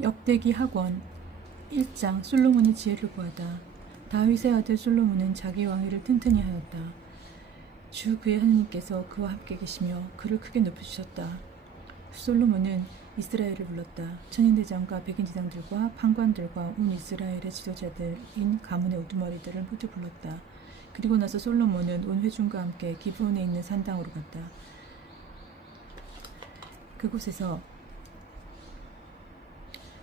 역대기 학원 1장 솔로몬의 지혜를 구하다. 다윗의 아들 솔로몬은 자기 왕위를 튼튼히 하였다. 주 그의 하느님께서 그와 함께 계시며 그를 크게 높여주셨다. 솔로몬은 이스라엘을 불렀다. 천인대장과 백인지장들과 판관들과 온 이스라엘의 지도자들인 가문의 우두머리들을 모두 불렀다. 그리고 나서 솔로몬은 온 회중과 함께 기브온에 있는 산당으로 갔다. 그곳에서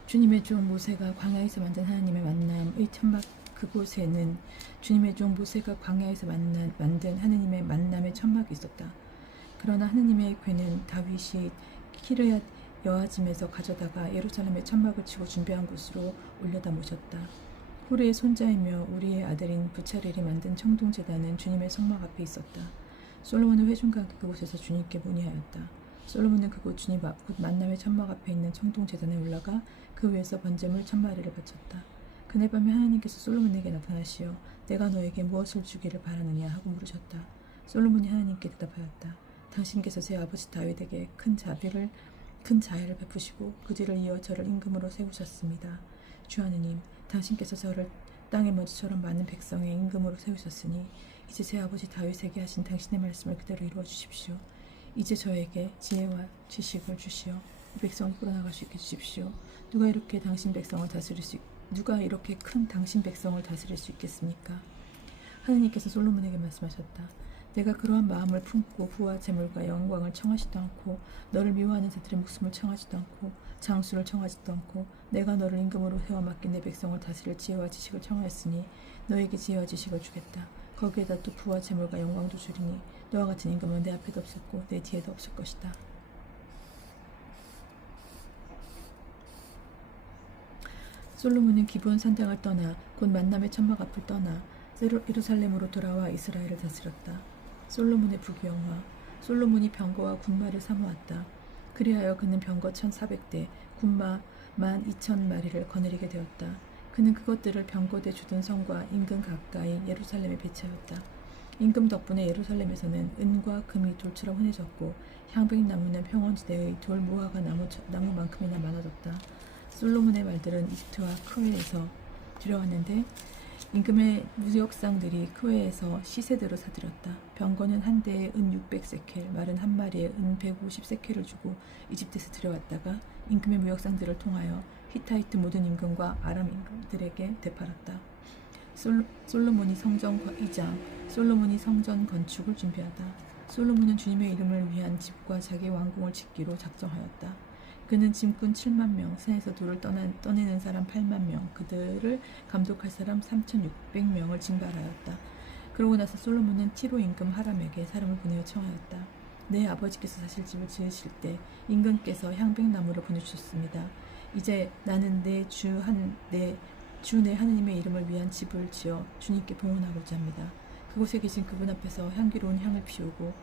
주님의 종 모세가 광야에서 만든 하나님의 만남의 천막, 그곳에는 주님의 종 모세가 광야에서 만든 하나님의 만남의 천막이 있었다. 그러나 하나님의 궤는 다윗이 키르얏 여아짐에서 가져다가 예루살렘의 천막을 치고 준비한 곳으로 올려다 모셨다. 후르의 손자이며 우리의 아들인 부차렐이 만든 청동제단은 주님의 성막 앞에 있었다. 솔로몬은 회중과 함께 그곳에서 주님께 문의하였다. 솔로몬은 그곳 주님 앞, 곧 만남의 천막 앞에 있는 청동제단에 올라가 그 위에서 번제물 1000마리를 바쳤다. 그날 밤에 하나님께서 솔로몬에게 나타나시어 내가 너에게 무엇을 주기를 바라느냐 하고 물으셨다. 솔로몬이 하나님께 대답하였다. 당신께서 제 아버지 다윗에게 큰 자애를 베푸시고 그 뒤를 이어 저를 임금으로 세우셨습니다. 주 하느님, 당신께서 저를 땅의 먼지처럼 많은 백성의 임금으로 세우셨으니 이제 제 아버지 다윗에게 하신 당신의 말씀을 그대로 이루어 주십시오. 이제 저에게 지혜와 지식을 주시어 이 백성을 끌어나갈 수 있게 주십시오. 누가 이렇게 큰 당신 백성을 다스릴 수 있겠습니까? 하느님께서 솔로몬에게 말씀하셨다. 내가 그러한 마음을 품고 부와 재물과 영광을 청하지도 않고 너를 미워하는 자들의 목숨을 청하지도 않고 장수를 청하지도 않고 내가 너를 임금으로 세워 맡긴 내 백성을 다스릴 지혜와 지식을 청하였으니 너에게 지혜와 지식을 주겠다. 거기에다 또 부와 재물과 영광도 주리니 너와 같은 임금은 내 앞에도 없었고 내 뒤에도 없을 것이다. 솔로몬은 기브온 산당을 떠나 곧 만남의 천막 앞을 떠나 예루살렘으로 돌아와 이스라엘을 다스렸다. 솔로몬의 부귀영화. 솔로몬이 병거와 군마를 사모았다. 그리하여 그는 병거 1400대, 군마 12,000마리를 거느리게 되었다. 그는 그것들을 병거대 주둔 성과 인근 가까이 예루살렘에 배치하였다. 임금 덕분에 예루살렘에서는 은과 금이 돌처럼 흔해졌고 향백나무는 평원지대의 돌 무화과 나무만큼이나 많아졌다. 솔로몬의 말들은 이집트와 크웨에서 들여왔는데 임금의 무역상들이 크웨에서 시세대로 사들였다. 병거는 한 대에 은 600세켈, 말은 한 마리에 은 150세켈을 주고 이집트에서 들여왔다가 임금의 무역상들을 통하여 히타이트 모든 임금과 아람 임금들에게 되팔았다. 솔로몬이 성전 건축을 준비하다. 솔로몬은 주님의 이름을 위한 집과 자기 왕궁을 짓기로 작정하였다. 그는 짐꾼 7만 명, 산에서 돌을 떠내는 사람 8만 명, 그들을 감독할 사람 3,600명을 징발하였다. 그러고 나서 솔로몬은 티로 임금 하람에게 사람을 보내어 청하였다. 내 아버지께서 사실 집을 지으실 때 임금께서 향백나무를 보내주셨습니다. 이제 나는 내 주 내 하느님의 이름을 위한 집을 지어 주님께 봉헌하고자 합니다. 그곳에 계신 그분 앞에서 향기로운 향을 피우고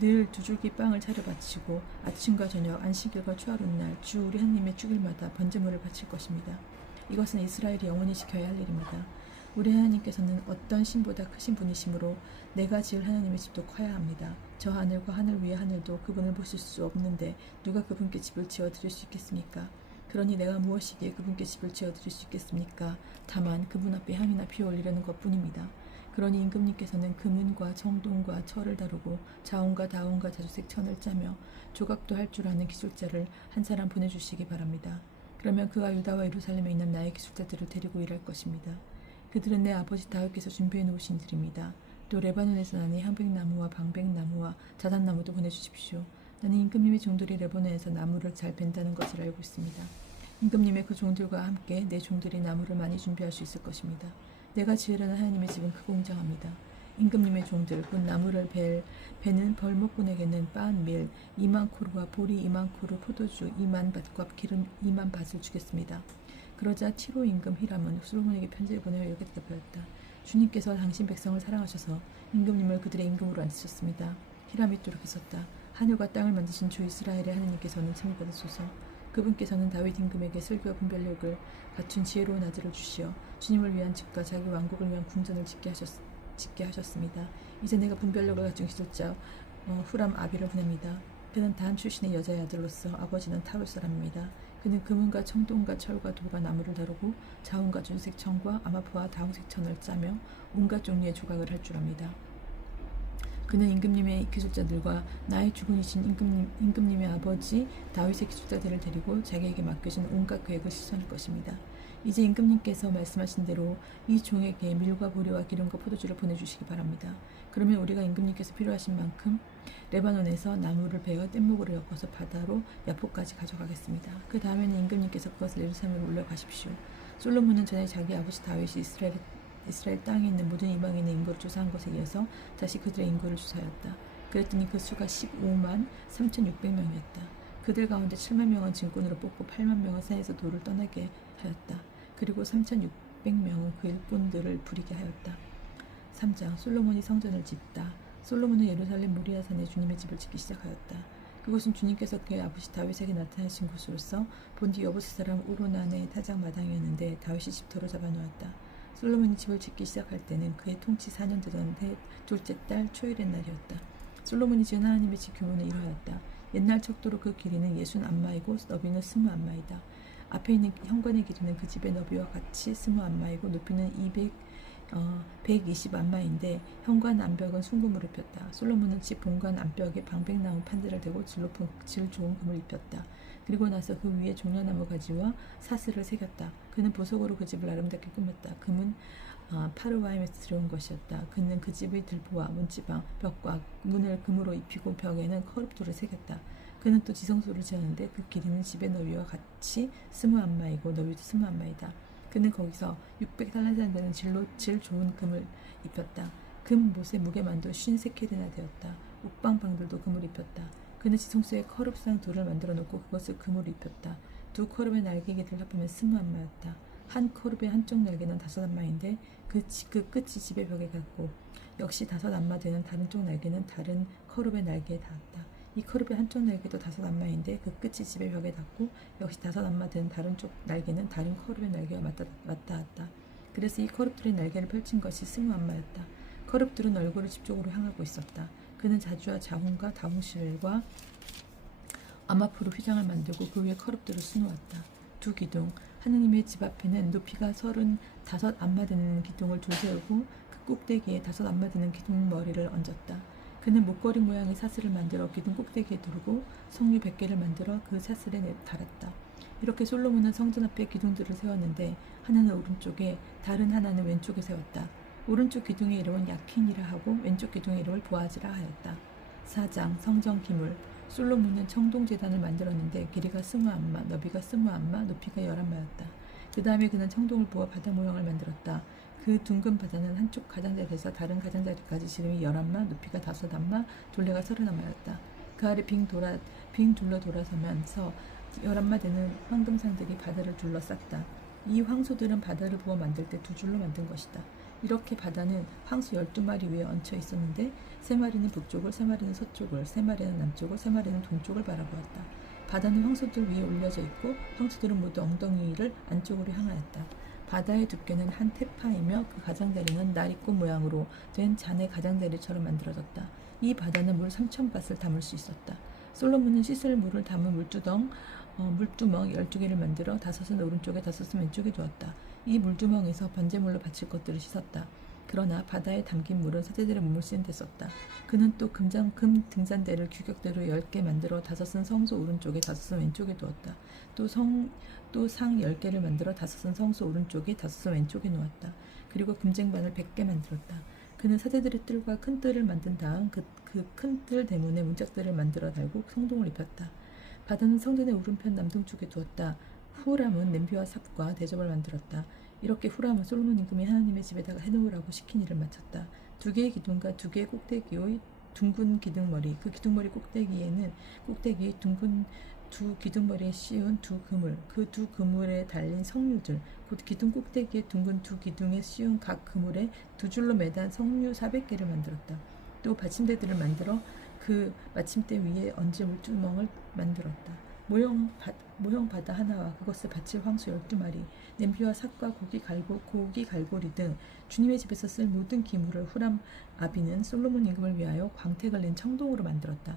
늘 2줄기 빵을 차려 바치고 아침과 저녁 안식일과 초하룻날 주 우리 하느님의 주일마다 번제물을 바칠 것입니다. 이것은 이스라엘이 영원히 지켜야 할 일입니다. 우리 하나님께서는 어떤 신보다 크신 분이시므로 내가 지을 하나님의 집도 커야 합니다. 저 하늘과 하늘 위의 하늘도 그분을 보실 수 없는데 누가 그분께 집을 지어드릴 수 있겠습니까? 그러니 내가 무엇이기에 그분께 집을 지어드릴 수 있겠습니까? 다만 그분 앞에 향이나 피 올리려는 것뿐입니다. 그러니 임금님께서는 금은과 청동과 철을 다루고 자원과 다원과 자주색 천을 짜며 조각도 할 줄 아는 기술자를 한 사람 보내주시기 바랍니다. 그러면 그가 유다와 예루살렘에 있는 나의 기술자들을 데리고 일할 것입니다. 그들은 내 아버지 다윗께서 준비해 놓으신 들입니다. 또 레바논에서 나는 향백나무와 방백나무와 자단나무도 보내주십시오. 나는 임금님의 종들이 레바논에서 나무를 잘 벤다는 것을 알고 있습니다. 임금님의 그 종들과 함께 내 종들이 나무를 많이 준비할 수 있을 것입니다. 내가 지으려는 하나님의 집은 크고 웅장합니다. 임금님의 종들 곧 나무를 베는 벌목꾼에게는 빤 밀 2만 코르와 보리 2만 코르, 포도주 2만 밭과 기름 2만 밭을 주겠습니다. 그러자 티로 임금 히람은 솔로몬에게 편지를 보내어 이렇게 대답하였다. 주님께서 당신 백성을 사랑하셔서 임금님을 그들의 임금으로 앉히셨습니다. 히람이 또 이렇게 썼다. 하늘과 땅을 만드신 주 이스라엘의 하느님께서는 칭을 받으소서. 그분께서는 다윗 임금에게 슬기와 분별력을 갖춘 지혜로운 아들을 주시어 주님을 위한 집과 자기 왕국을 위한 궁전을 짓게 하셨습니다. 이제 내가 분별력을 갖춘 기술자 후람 아비를 보냅니다. 그는 단 출신의 여자의 아들로서 아버지는 타울 사람입니다. 그는 금은과 청동과 철과 돌과 나무를 다루고 자운과 준색 천과 아마포와 다홍색 천을 짜며 온갖 종류의 조각을 할 줄 압니다. 그는 임금님의 기술자들과 나의 주군이신 임금님의 아버지 다윗의 기술자들을 데리고 자기에게 맡겨진 온갖 계획을 실천할 것입니다. 이제 임금님께서 말씀하신 대로 이 종에게 밀과 보리와 기름과 포도주를 보내주시기 바랍니다. 그러면 우리가 임금님께서 필요하신 만큼 레바논에서 나무를 베어 뗏목으로 엮어서 바다로 야포까지 가져가겠습니다. 그 다음에는 임금님께서 그것을 예루살렘으로 올려가십시오. 솔로몬은 전에 자기 아버지 다윗이 이스라엘 땅에 있는 모든 이방인의 인구를 조사한 것에 이어서 다시 그들의 인구를 조사하였다. 그랬더니 그 수가 15만 3,600명이었다. 그들 가운데 7만 명은 진군으로 뽑고 8만 명은 산에서 돌을 떠나게 하였다. 그리고 3,600명은 그 일꾼들을 부리게 하였다. 3장 솔로몬이 성전을 짓다. 솔로몬은 예루살렘 모리아산에 주님의 집을 짓기 시작하였다. 그곳은 주님께서 그의 아버지 다윗에게 나타나신 곳으로서 본디 여부스 사람 우로난의 타작 마당이었는데 다윗이 집터로 잡아놓았다. 솔로몬이 집을 짓기 시작할 때는 그의 통치 4년 되던 둘째 달 초일의 날이었다. 솔로몬이 지은 하나님의 집 규모는 이러하였다. 옛날 척도로 그 길이는 60안마이고 너비는 20안마이다. 앞에 있는 현관의 길이는 그 집의 너비와 같이 20안마이고 높이는 120안마인데 현관 암벽은 순금으로 입혔다. 솔로몬은 집 본관 암벽에 방백나무 판들을 대고 질 좋은 금을 입혔다. 그리고 나서 그 위에 종려나무 가지와 사슬을 새겼다. 그는 보석으로 그 집을 아름답게 꾸몄다. 금은 파르와임에서 들여온 것이었다. 그는 그 집의 들보와 문지방, 벽과 문을 금으로 입히고 벽에는 커룹돌을 새겼다. 그는 또 지성소를 지었는데 그 길이는 집의 너비와 같이 20안마이고 너비도 20안마이다. 그는 거기서 600달란트 되는 질 좋은 금을 입혔다. 금 못의 무게만도 53켈이나 되었다. 옥방방들도 금을 입혔다. 그는 지성소에 커룹상 돌을 만들어 놓고 그것을 금으로 입혔다. 두 커룹의 날개 길이를 합하면 20안마였다. 한 커룹의 한쪽 날개는 5안마인데 그 끝이 집의 벽에 닿고 역시 5안마 되는 다른 쪽 날개는 다른 커룹의 날개에 닿았다. 이 커룹의 한쪽 날개도 5안마인데 그 끝이 집의 벽에 닿고 역시 5안마 되는 다른 쪽 날개는 다른 커룹의 날개와 맞닿았다. 그래서 이 커룹들의 날개를 펼친 것이 20안마였다. 커룹들은 얼굴을 집 쪽으로 향하고 있었다. 그는 자주와 자훈과 다홍실과 아마포로 휘장을 만들고 그 위에 커룹들을 수놓았다. 두 기둥, 하느님의 집 앞에는 높이가 35안마 되는 기둥을 둘 세우고 그 꼭대기에 5안마 되는 기둥 머리를 얹었다. 그는 목걸이 모양의 사슬을 만들어 기둥 꼭대기에 두르고 성류 100개를 만들어 그 사슬에 달았다. 이렇게 솔로몬은 성전 앞에 기둥들을 세웠는데 하나는 오른쪽에 다른 하나는 왼쪽에 세웠다. 오른쪽 기둥의 이름은 야킨이라 하고 왼쪽 기둥의 이름을 보아즈라 하였다. 4장 성전 기물. 솔로몬은 청동제단을 만들었는데 길이가 20안마, 너비가 20안마, 높이가 11안마였다. 그 다음에 그는 청동을 부어 바다 모양을 만들었다. 그 둥근 바다는 한쪽 가장자리에서 다른 가장자리까지 지름이 11안마, 높이가 5안마, 둘레가 30안마였다. 그 아래 빙 둘러 돌아서면서 11안마 되는 황금상들이 바다를 둘러쌌다. 이 황소들은 바다를 부어 만들 때 두 줄로 만든 것이다. 이렇게 바다는 황소 12마리 위에 얹혀 있었는데 3마리는 북쪽을, 3마리는 서쪽을, 3마리는 남쪽을, 3마리는 동쪽을 바라보았다. 바다는 황소들 위에 올려져 있고 황소들은 모두 엉덩이를 안쪽으로 향하였다. 바다의 두께는 한 태파이며 그 가장자리는 날입꽃 모양으로 된 잔의 가장자리처럼 만들어졌다. 이 바다는 물 3,000밭을 담을 수 있었다. 솔로몬은 씻을 물을 담은 물두멍 12개를 만들어 5은 오른쪽에 5은 왼쪽에 두었다. 이 물두멍에서 번제물로 바칠 것들을 씻었다. 그러나 바다에 담긴 물은 사제들의 몸을 씻는 데 썼다. 그는 또 금 등잔대를 규격대로 10개 만들어 5은 성소 오른쪽에 5은 왼쪽에 두었다. 또 상 10개를 만들어 5은 성소 오른쪽에 5은 왼쪽에 놓았다. 그리고 금쟁반을 100개 만들었다. 그는 사제들의 뜰과 큰 뜰을 만든 다음 그 큰 뜰 대문에 문짝들을 만들어 달고 성동을 입혔다. 바다는 성전의 오른편 남동쪽에 두었다. 후람은 냄비와 삽과 대접을 만들었다. 이렇게 후람은 솔로몬 임금이 하나님의 집에다가 해놓으라고 시킨 일을 마쳤다. 2개의 기둥과 2개의 꼭대기의 둥근 기둥머리, 그 기둥머리 꼭대기에 둥근 두 기둥머리에 씌운 두 그물, 그 두 그물에 달린 성류들, 곧 기둥 꼭대기에 둥근 두 기둥에 씌운 각 그물에 두 줄로 매단 성류 400개를 만들었다. 또 받침대들을 만들어 그 받침대 위에 얹을 물주멍을 만들었다. 모형 바다 하나와 그것을 받칠 황소 12마리, 냄비와 삭과 고기 갈고리 등 주님의 집에서 쓸 모든 기물을 후람 아비는 솔로몬 임금을 위하여 광택을 낸 청동으로 만들었다.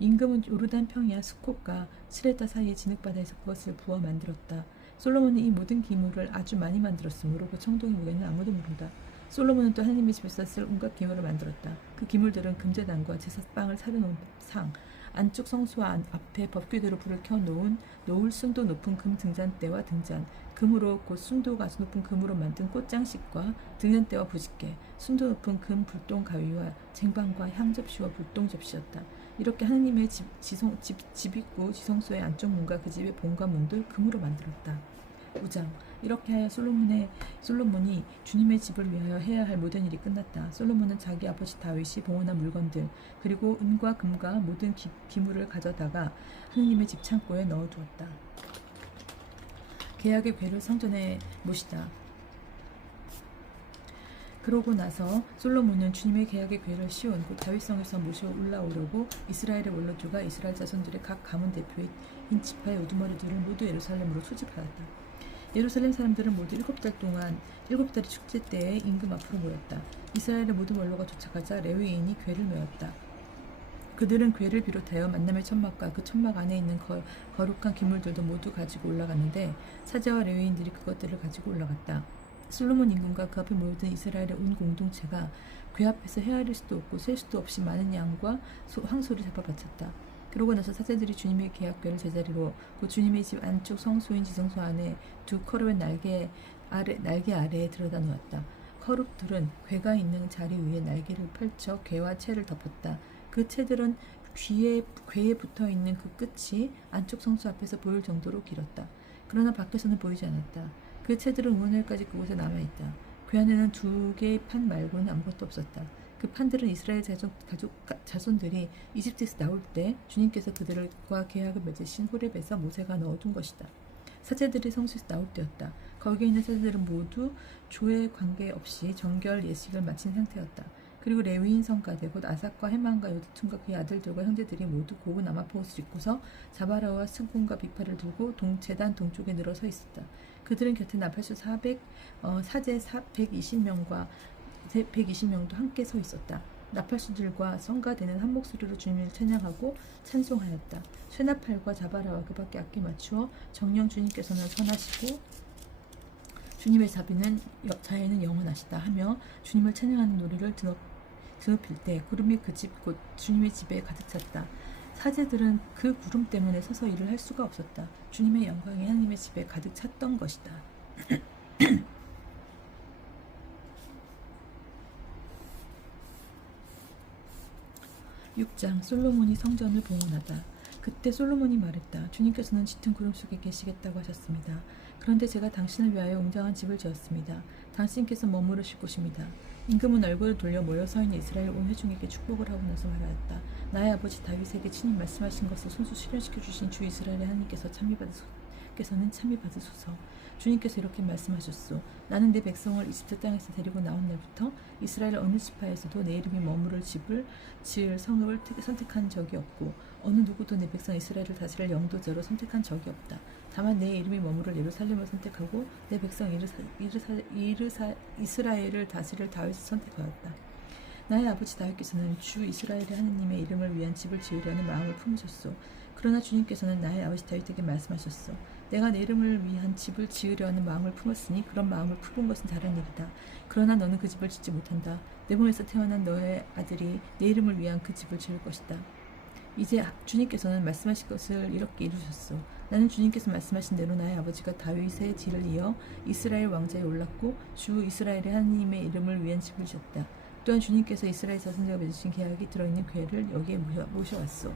임금은 요르단 평야 수콧과 스레타 사이의 진흙바다에서 그것을 부어 만들었다. 솔로몬은 이 모든 기물을 아주 많이 만들었으므로 그 청동의 무게는 아무도 모른다. 솔로몬은 또 하나님의 집에서 쓸 온갖 기물을 만들었다. 그 기물들은 금제단과 제사빵을 차려놓은 상, 안쪽 성소 앞에 법궤대로 불을 켜놓은 노을 순도 높은 금 등잔대와 등잔, 금으로 곧 순도가 아주 높은 금으로 만든 꽃장식과 등잔대와 부집개, 순도 높은 금 불똥 가위와 쟁반과 향접시와 불똥 접시였다. 이렇게 하느님의 집 입구 지성소의 안쪽 문과 그 집의 본과 문도 금으로 만들었다. 5장. 이렇게 하여 솔로몬이 주님의 집을 위하여 해야 할 모든 일이 끝났다. 솔로몬은 자기 아버지 다윗이 봉헌한 물건들 그리고 은과 금과 모든 기물을 가져다가 하느님의 집 창고에 넣어두었다. 계약의 궤를 성전에 모시다. 그러고 나서 솔로몬은 주님의 계약의 궤를 씌운 곧 다윗성에서 모셔 올라오려고 이스라엘의 원로주가 이스라엘 자손들의 각 가문 대표인 지파의 우두머리들을 모두 예루살렘으로 소집하였다. 예루살렘 사람들은 모두 7달 동안 7달의 축제 때에 임금 앞으로 모였다. 이스라엘의 모든 원로가 도착하자 레위인이 궤를 메웠다. 그들은 궤를 비롯하여 만남의 천막과 그 천막 안에 있는 거룩한 기물들도 모두 가지고 올라갔는데 사제와 레위인들이 그것들을 가지고 올라갔다. 솔로몬 임금과 그 앞에 모여든 이스라엘의 온 공동체가 궤 앞에서 헤아릴 수도 없고 셀 수도 없이 많은 양과 황소를 잡아바쳤다. 그러고 나서 사제들이 주님의 계약궤를 제자리로 곧 주님의 집 안쪽 성소인 지성소 안에 두 커룹의 날개 아래에 들여다 놓았다. 커룹들은 궤가 있는 자리 위에 날개를 펼쳐 궤와 채를 덮었다. 그 채들은 궤에 붙어있는 그 끝이 안쪽 성소 앞에서 보일 정도로 길었다. 그러나 밖에서는 보이지 않았다. 그 채들은 오늘까지 그곳에 남아있다. 궤 안에는 2개의 판 말고는 아무것도 없었다. 그 판들은 이스라엘 자손들이 이집트에서 나올 때 주님께서 그들과 계약을 맺으신 호렙에서 모세가 넣어둔 것이다. 사제들이 성소에서 나올 때였다. 거기에 있는 사제들은 모두 조에 관계없이 정결 예식을 마친 상태였다. 그리고 레위인 성가대 곧 아삭과 헤만과 요두툰과 그의 아들들과 형제들이 모두 고운 아마포 옷을 입고서 자바라와 승공과 비파를 들고 제단 동쪽에 늘어서 있었다. 그들은 곁에 나팔수 사제 120명도 함께 서 있었다. 나팔수들과 성가대는 한 목소리로 주님을 찬양하고 찬송하였다. 쇠나팔과 자바라와 그 밖에 악기 맞추어 정령 주님께서는 선하시고 주님의 자애는 영원하시다 하며 주님을 찬양하는 노래를 드높일 때 구름이 그 집 곧 주님의 집에 가득 찼다. 사제들은 그 구름 때문에 서서 일을 할 수가 없었다. 주님의 영광이 하나님의 집에 가득 찼던 것이다. 6장. 솔로몬이 성전을 봉헌하다. 그때 솔로몬이 말했다. 주님께서는 짙은 구름 속에 계시겠다고 하셨습니다. 그런데 제가 당신을 위하여 웅장한 집을 지었습니다. 당신께서 머무르실 곳입니다. 임금은 얼굴을 돌려 모여 서 있는 이스라엘 온 회중에게 축복을 하고 나서 말하였다. 나의 아버지 다윗에게 친히 말씀하신 것을 손수 실현시켜 주신 주 이스라엘의 하나님께서는 참미 받으소서. 주님께서 이렇게 말씀하셨소. 나는 내 백성을 이집트 땅에서 데리고 나온 날부터 이스라엘 어느 지파에서도 내 이름이 머무를 집을 지을 성읍을 선택한 적이 없고 어느 누구도 내 백성 이스라엘을 다스릴 영도자로 선택한 적이 없다. 다만 내 이름이 머무를 예루살렘을 선택하고 내 백성 이스라엘을 다스릴 다윗을 선택하였다. 나의 아버지 다윗께서는 주 이스라엘의 하느님의 이름을 위한 집을 지으려는 마음을 품으셨소. 그러나 주님께서는 나의 아버지 다윗에게 말씀하셨소. 내가 내 이름을 위한 집을 지으려는 마음을 품었으니 그런 마음을 품은 것은 다른 일이다. 그러나 너는 그 집을 짓지 못한다. 내 몸에서 태어난 너의 아들이 내 이름을 위한 그 집을 지을 것이다. 이제 주님께서는 말씀하신 것을 이렇게 이루셨소. 나는 주님께서 말씀하신 대로 나의 아버지가 다윗의 뒤를 이어 이스라엘 왕자에 올랐고 주 이스라엘의 하나님의 이름을 위한 집을 지었다. 또한 주님께서 이스라엘 자손들과 맺으신 계약이 들어있는 궤를 여기에 모셔왔소.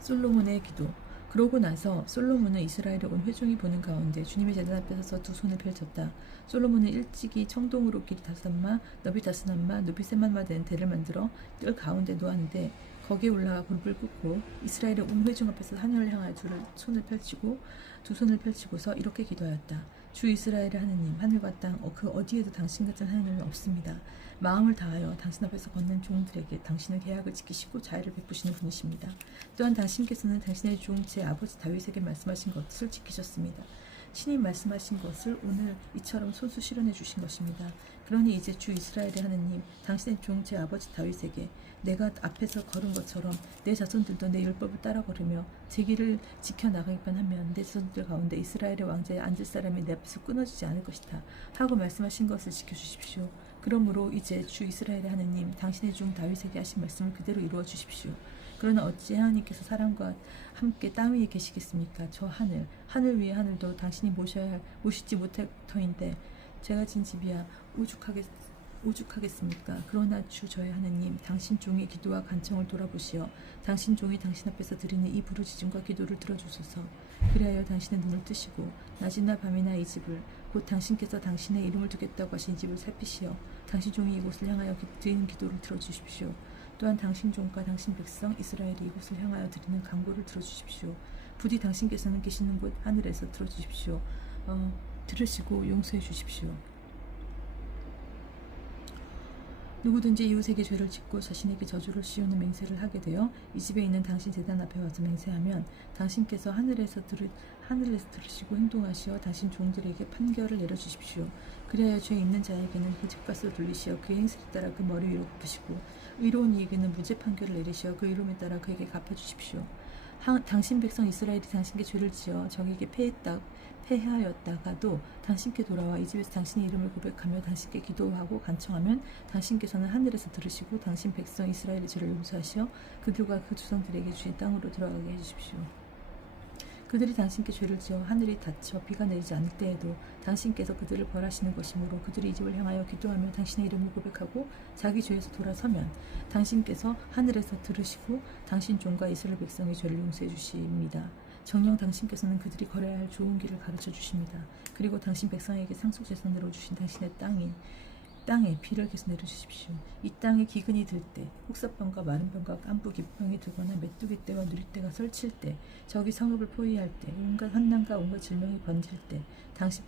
솔로몬의 기도. 그러고 나서 솔로몬은 이스라엘의 온 회중이 보는 가운데 주님의 제단 앞에 서서 두 손을 펼쳤다. 솔로몬은 일찍이 청동으로 길이 5마, 너비 5마, 높이 3마마 된 대를 만들어 뜰 가운데 놓았는데 거기에 올라가 무릎을 꿇고 이스라엘의 온 회중 앞에서 하늘을 향하여 두 손을 펼치고서 이렇게 기도하였다. 주 이스라엘의 하느님, 하늘과 땅 그 어디에도 당신 같은 하느님이 없습니다. 마음을 다하여 당신 앞에서 걷는 종들에게 당신의 계약을 지키시고 자애를 베푸시는 분이십니다. 또한 당신께서는 당신의 종 제 아버지 다윗에게 말씀하신 것을 지키셨습니다. 신이 말씀하신 것을 오늘 이처럼 손수 실현해 주신 것입니다. 그러니 이제 주 이스라엘의 하느님, 당신의 종 제 아버지 다윗에게 내가 앞에서 걸은 것처럼 내 자손들도 내 율법을 따라 걸으며 제 길을 지켜나가기만 하면 내 자손들 가운데 이스라엘의 왕자에 앉을 사람이 내 앞에서 끊어지지 않을 것이다 하고 말씀하신 것을 지켜주십시오. 그러므로 이제 주 이스라엘의 하느님, 당신의 종 다윗에게 하신 말씀을 그대로 이루어 주십시오. 그러나 어찌 하나님께서 사람과 함께 땅 위에 계시겠습니까? 저 하늘 위의 하늘도 당신이 모시지 못할 터인데 제가 진 집이야 오죽하겠습니까? 그러나 주 저의 하느님, 당신 종의 기도와 간청을 돌아보시어 당신 종이 당신 앞에서 드리는 이 부르짖음과 기도를 들어주소서. 그리하여 당신의 눈을 뜨시고 낮이나 밤이나 이 집을 곧 당신께서 당신의 이름을 두겠다고 하신 이 집을 살피시어 당신 종이 이곳을 향하여 드리는 기도를 들어주십시오. 또한 당신 종과 당신 백성 이스라엘이 이곳을 향하여 드리는 간구를 들어주십시오. 부디 당신께서는 계시는 곳 하늘에서 들어주십시오. 들으시고 용서해 주십시오. 누구든지 이웃에게 죄를 짓고 자신에게 저주를 씌우는 맹세를 하게 되어 이 집에 있는 당신 제단 앞에 와서 맹세하면 당신께서 하늘에서 들으시고 행동하시어 당신 종들에게 판결을 내려주십시오. 그래야 죄 있는 자에게는 그 집값을 돌리시어 그의 행실에 따라 그 머리 위로 갚으시고 의로운 이에게는 무죄 판결을 내리시어 그 의로움에 따라 그에게 갚아주십시오. 당신 백성 이스라엘이 당신께 죄를 지어 적에게 패하였다가도 당신께 돌아와 이 집에서 당신의 이름을 고백하며 당신께 기도하고 간청하면 당신께서는 하늘에서 들으시고 당신 백성 이스라엘의 죄를 용서하시어 그들과 그 조상들에게 주신 땅으로 돌아가게 해주십시오. 그들이 당신께 죄를 지어 하늘이 닫혀 비가 내리지 않을 때에도 당신께서 그들을 벌하시는 것이므로 그들이 이 집을 향하여 기도하며 당신의 이름을 고백하고 자기 죄에서 돌아서면 당신께서 하늘에서 들으시고 당신 종과 이스라엘 백성의 죄를 용서해 주십니다. 정녕 당신께서는 그들이 걸어야 할 좋은 길을 가르쳐 주십니다. 그리고 당신 백성에게 상속재산으로 주신 당신의 땅에 비를 계속 내려주십시오. 이 땅에 기근이 들 때, 혹사병과 마른병과 깐부기병이 들거나 메뚜기 떼와 누리떼가 설칠 때, 적이 성읍을 포위할 때, 온갖 환난과 온갖 질병이 번질 때, 당신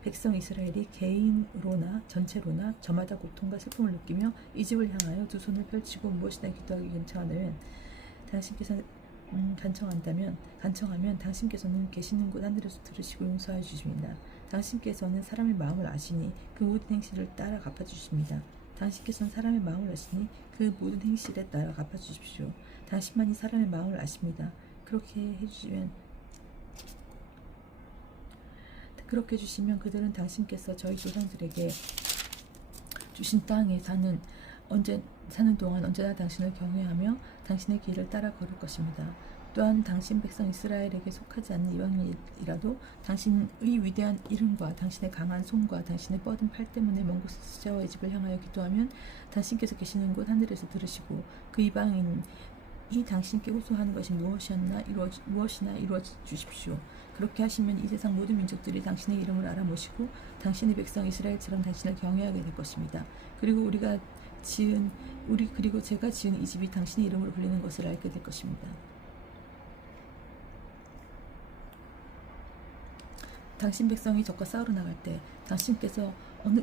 백성 이스라엘이 개인으로나 전체로나 저마다 고통과 슬픔을 느끼며 이 집을 향하여 두 손을 펼치고 무엇이나 기도하기 괜찮으면 당신께서 간청하면 당신께서는 계시는 곳 하늘에서 들으시고 용서해 주십니다. 당신께서는 사람의 마음을 아시니 그 모든 행실을 따라 갚아주십니다. 당신께서는 사람의 마음을 아시니 그 모든 행실에 따라 갚아주십시오. 당신만이 사람의 마음을 아십니다. 그렇게 해주시면 그들은 당신께서 저희 조상들에게 주신 땅에 사는 동안 언제나 당신을 경외하며 당신의 길을 따라 걸을 것입니다. 또한 당신 백성 이스라엘에게 속하지 않는 이방인이라도 당신의 위대한 이름과 당신의 강한 손과 당신의 뻗은 팔 때문에 먼 곳에서 찾아와 이 집을 향하여 기도하면 당신께서 계시는 곳 하늘에서 들으시고 그 이방인이 당신께 호소하는 것이 무엇이나 이루어 주십시오. 그렇게 하시면 이 세상 모든 민족들이 당신의 이름을 알아 모시고 당신의 백성 이스라엘처럼 당신을 경외하게 될 것입니다. 그리고 제가 지은 이 집이 당신의 이름으로 불리는 것을 알게 될 것입니다. 당신 백성이 적과 싸우러 나갈 때 당신께서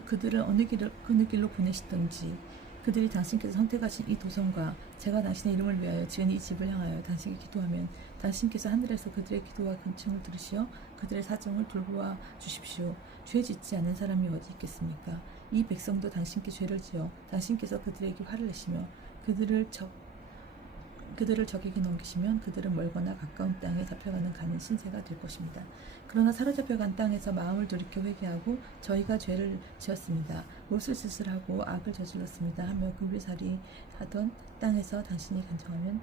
그들을 어느 길로 보내시든지 그들이 당신께서 선택하신 이 도성과 제가 당신의 이름을 위하여 지은 이 집을 향하여 당신께 기도하면 당신께서 하늘에서 그들의 기도와 간청을 들으시어 그들의 사정을 돌보아 주십시오. 죄 짓지 않는 사람이 어디 있겠습니까? 이 백성도 당신께 죄를 지어 당신께서 그들에게 화를 내시며 그들을 적에게 넘기시면 그들은 멀거나 가까운 땅에 잡혀가는 가는 신세가 될 것입니다. 그러나 사로잡혀간 땅에서 마음을 돌이켜 회개하고 저희가 죄를 지었습니다. 못을 짓을하고 악을 저질렀습니다 하며 유배살이 하던 땅에서 당신이 간청하면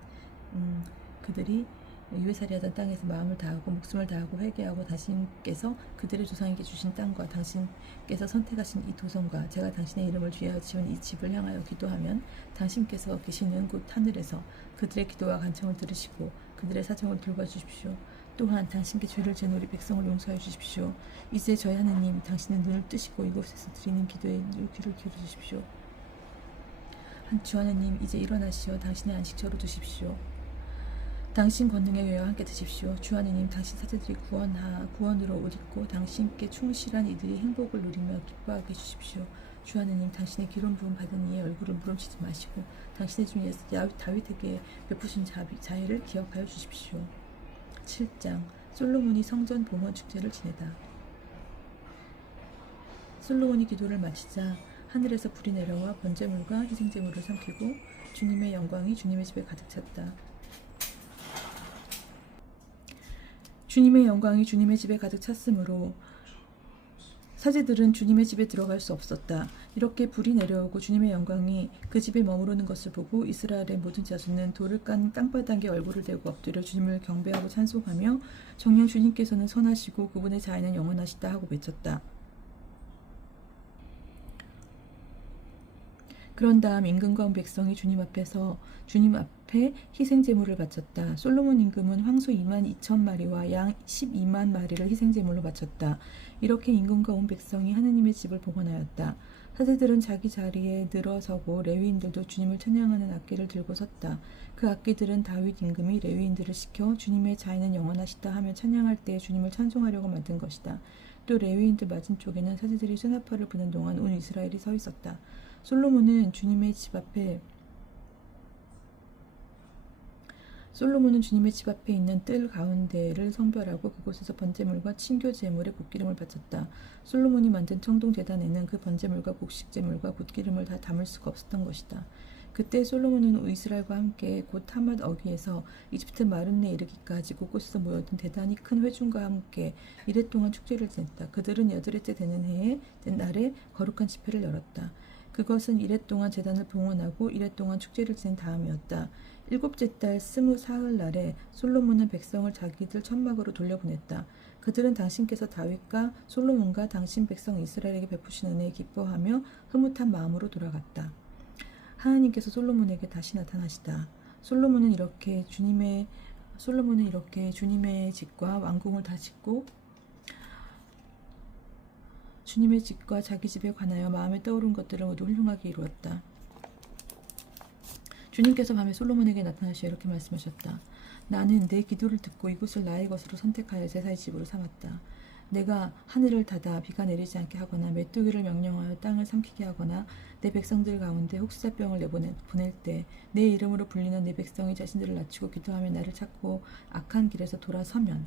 그들이 유배살이 하던 땅에서 마음을 다하고 목숨을 다하고 회개하고 당신께서 그들의 조상에게 주신 땅과 당신께서 선택하신 이 도성과 제가 당신의 이름을 위하여 지은 이 집을 향하여 기도하면 당신께서 계시는 곳 하늘에서 그들의 기도와 간청을 들으시고 그들의 사정을 돌봐주십시오. 또한 당신께 죄를 지은 우리 백성을 용서해 주십시오. 이제 저희 하느님 당신의 눈을 뜨시고 이곳에서 드리는 기도에 귀를 기울여 주십시오. 주 하느님 이제 일어나시어 당신의 안식처로 두십시오. 당신 권능에 의하여 함께 드십시오. 주 하느님 당신 사제들이 구원으로 옷 입고 당신께 충실한 이들이 행복을 누리며 기뻐하게 해주십시오. 주 하느님 당신의 기름 부음 받은 이의 얼굴을 무럼치지 마시고 당신의 종 다윗에게 베푸신 자애를 기억하여 주십시오. 7장 솔로몬이 성전 봉헌 축제를 지내다. 솔로몬이 기도를 마치자 하늘에서 불이 내려와 번제물과 희생제물을 삼키고 주님의 영광이 주님의 집에 가득 찼다. 주님의 영광이 주님의 집에 가득 찼으므로 사제들은 주님의 집에 들어갈 수 없었다. 이렇게 불이 내려오고 주님의 영광이 그 집에 머무르는 것을 보고 이스라엘의 모든 자손은 돌을 깐 땅바닥에 얼굴을 대고 엎드려 주님을 경배하고 찬송하며 정녕 주님께서는 선하시고 그분의 자애는 영원하시다 하고 외쳤다. 그런 다음 임금과 온 백성이 주님 앞에 희생 제물을 바쳤다. 솔로몬 임금은 황소 22,000마리와 양 12만 마리를 희생 제물로 바쳤다. 이렇게 임금과 온 백성이 하느님의 집을 봉헌하였다. 사제들은 자기 자리에 늘어서고 레위인들도 주님을 찬양하는 악기를 들고 섰다. 그 악기들은 다윗 임금이 레위인들을 시켜 주님의 자애는 영원하시다 하며 찬양할 때 주님을 찬송하려고 만든 것이다. 또 레위인들 맞은쪽에는 사제들이 수나파를 부는 동안 온 이스라엘이 서 있었다. 솔로몬은 주님의 집 앞에 있는 뜰 가운데를 성별하고 그곳에서 번제물과 친교제물의 굿기름을 바쳤다. 솔로몬이 만든 청동제단에는 그 번제물과 곡식제물과 굿기름을 다 담을 수가 없었던 것이다. 그때 솔로몬은 이스라엘과 함께 곧 하맛 어귀에서 이집트 마른에 이르기까지 곳곳에서 모여든 대단히 큰 회중과 함께 이래 동안 축제를 지냈다. 그들은 여덟째 되는 날에 거룩한 집회를 열었다. 그것은 이래 동안 제단을 봉헌하고 이래 동안 축제를 지낸 다음이었다. 7째 달 스무 사흘 날에 솔로몬은 백성을 자기들 천막으로 돌려보냈다. 그들은 당신께서 다윗과 솔로몬과 당신 백성 이스라엘에게 베푸신 은혜에 기뻐하며 흐뭇한 마음으로 돌아갔다. 하나님께서 솔로몬에게 다시 나타나시다. 솔로몬은 이렇게 주님의 집과 왕궁을 다 짓고 주님의 집과 자기 집에 관하여 마음에 떠오른 것들을 모두 훌륭하게 이루었다. 주님께서 밤에 솔로몬에게 나타나시어 이렇게 말씀하셨다. 나는 내 기도를 듣고 이곳을 나의 것으로 선택하여 제사의 집으로 삼았다. 내가 하늘을 닫아 비가 내리지 않게 하거나 메뚜기를 명령하여 땅을 삼키게 하거나 내 백성들 가운데 혹시자병을 보낼 때 내 이름으로 불리는 내 백성이 자신들을 낮추고 기도하며 나를 찾고 악한 길에서 돌아서면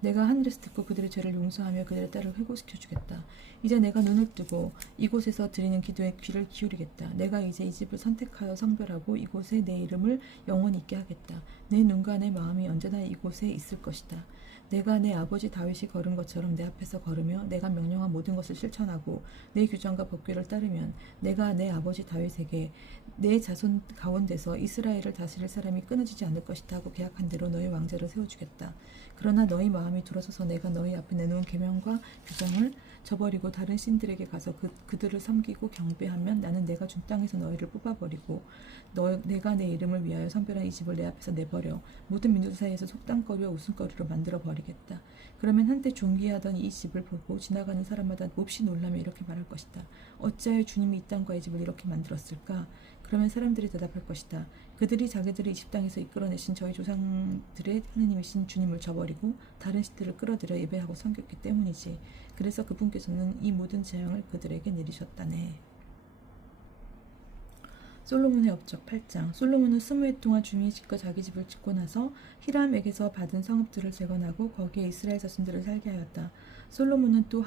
내가 하늘에서 듣고 그들의 죄를 용서하며 그들의 딸을 회복시켜 주겠다. 이제 내가 눈을 뜨고 이곳에서 드리는 기도에 귀를 기울이겠다. 내가 이제 이 집을 선택하여 성별하고 이곳에 내 이름을 영원히 있게 하겠다. 내 눈과 내 마음이 언제나 이곳에 있을 것이다. 내가 내 아버지 다윗이 걸은 것처럼 내 앞에서 걸으며 내가 명령한 모든 것을 실천하고 내 규정과 법규를 따르면 내가 내 아버지 다윗에게 내 자손 가운데서 이스라엘을 다스릴 사람이 끊어지지 않을 것이다 하고 계약한 대로 너희 왕자를 세워주겠다. 그러나 너희 마음이 돌아서서 내가 너희 앞에 내놓은 계명과 규정을 저버리고 다른 신들에게 가서 그들을 섬기고 경배하면 나는 내가 준 땅에서 너희를 뽑아버리고 내가 내 이름을 위하여 선별한 이 집을 내 앞에서 내버려 모든 민족 사이에서 속담거리와 웃음거리로 만들어버리겠다. 그러면 한때 존귀하던 이 집을 보고 지나가는 사람마다 몹시 놀라며 이렇게 말할 것이다. 어찌하여 주님이 이 땅과 이 집을 이렇게 만들었을까? 그러면 사람들이 대답할 것이다. 그들이 자기들을 이집 땅에서 이끌어내신 저희 조상들의 하느님이신 주님을 저버리고 다른 신들을 끌어들여 예배하고 섬겼기 때문이지. 그래서 그분께서는 이 모든 재앙을 그들에게 내리셨다네. 솔로몬의 업적 8장. 솔로몬은 20해 동안 주님의 집과 자기 집을 짓고 나서 히람에게서 받은 성읍들을 재건하고 거기에 이스라엘 자손들을 살게 하였다. 솔로몬은 또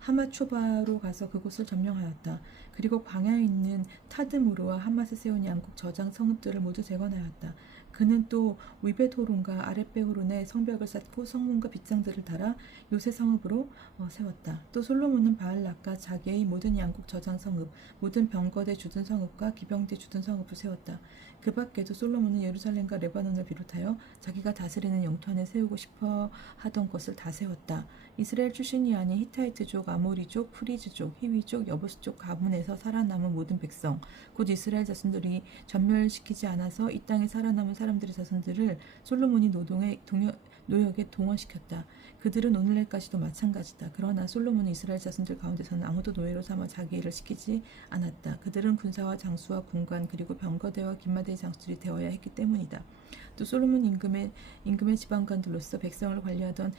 하마초바로 가서 그곳을 점령하였다. 그리고 광야에 있는 타드무르와 하맛에 세운 양국 저장 성읍들을 모두 재건하였다. 그는 또 위벳호론과 아랫베호론의 성벽을 쌓고 성문과 빗장들을 달아 요새 성읍으로 세웠다. 또 솔로몬은 바알락과 자기의 모든 양국 저장 성읍, 모든 병거대 주둔 성읍과 기병대 주둔 성읍을 세웠다. 그 밖에도 솔로몬은 예루살렘과 레바논을 비롯하여 자기가 다스리는 영토 안에 세우고 싶어 하던 것을 다 세웠다. 이스라엘 출신이 아닌 히타이트족, 아모리족, 프리즈족, 히위족, 여부스족 가문에서 살아남은 모든 백성, 곧 이스라엘 자손들이 전멸시키지 않아서 이 땅에 살아남은 사람들의 자손들을 솔로몬이 노역에 동원시켰다. 그들은 오늘날까지도 마찬가지다. 그러나 솔로몬은 이스라엘 자손들 가운데서는 아무도 노예로 삼아 자기 일을 시키지 않았다. 그들은 군사와 장수와 군관 그리고 병거대와 긴마대의 장수들이 되어야 했기 때문이다. 또 솔로몬 임금의 지방관들로서 백성을 관리하던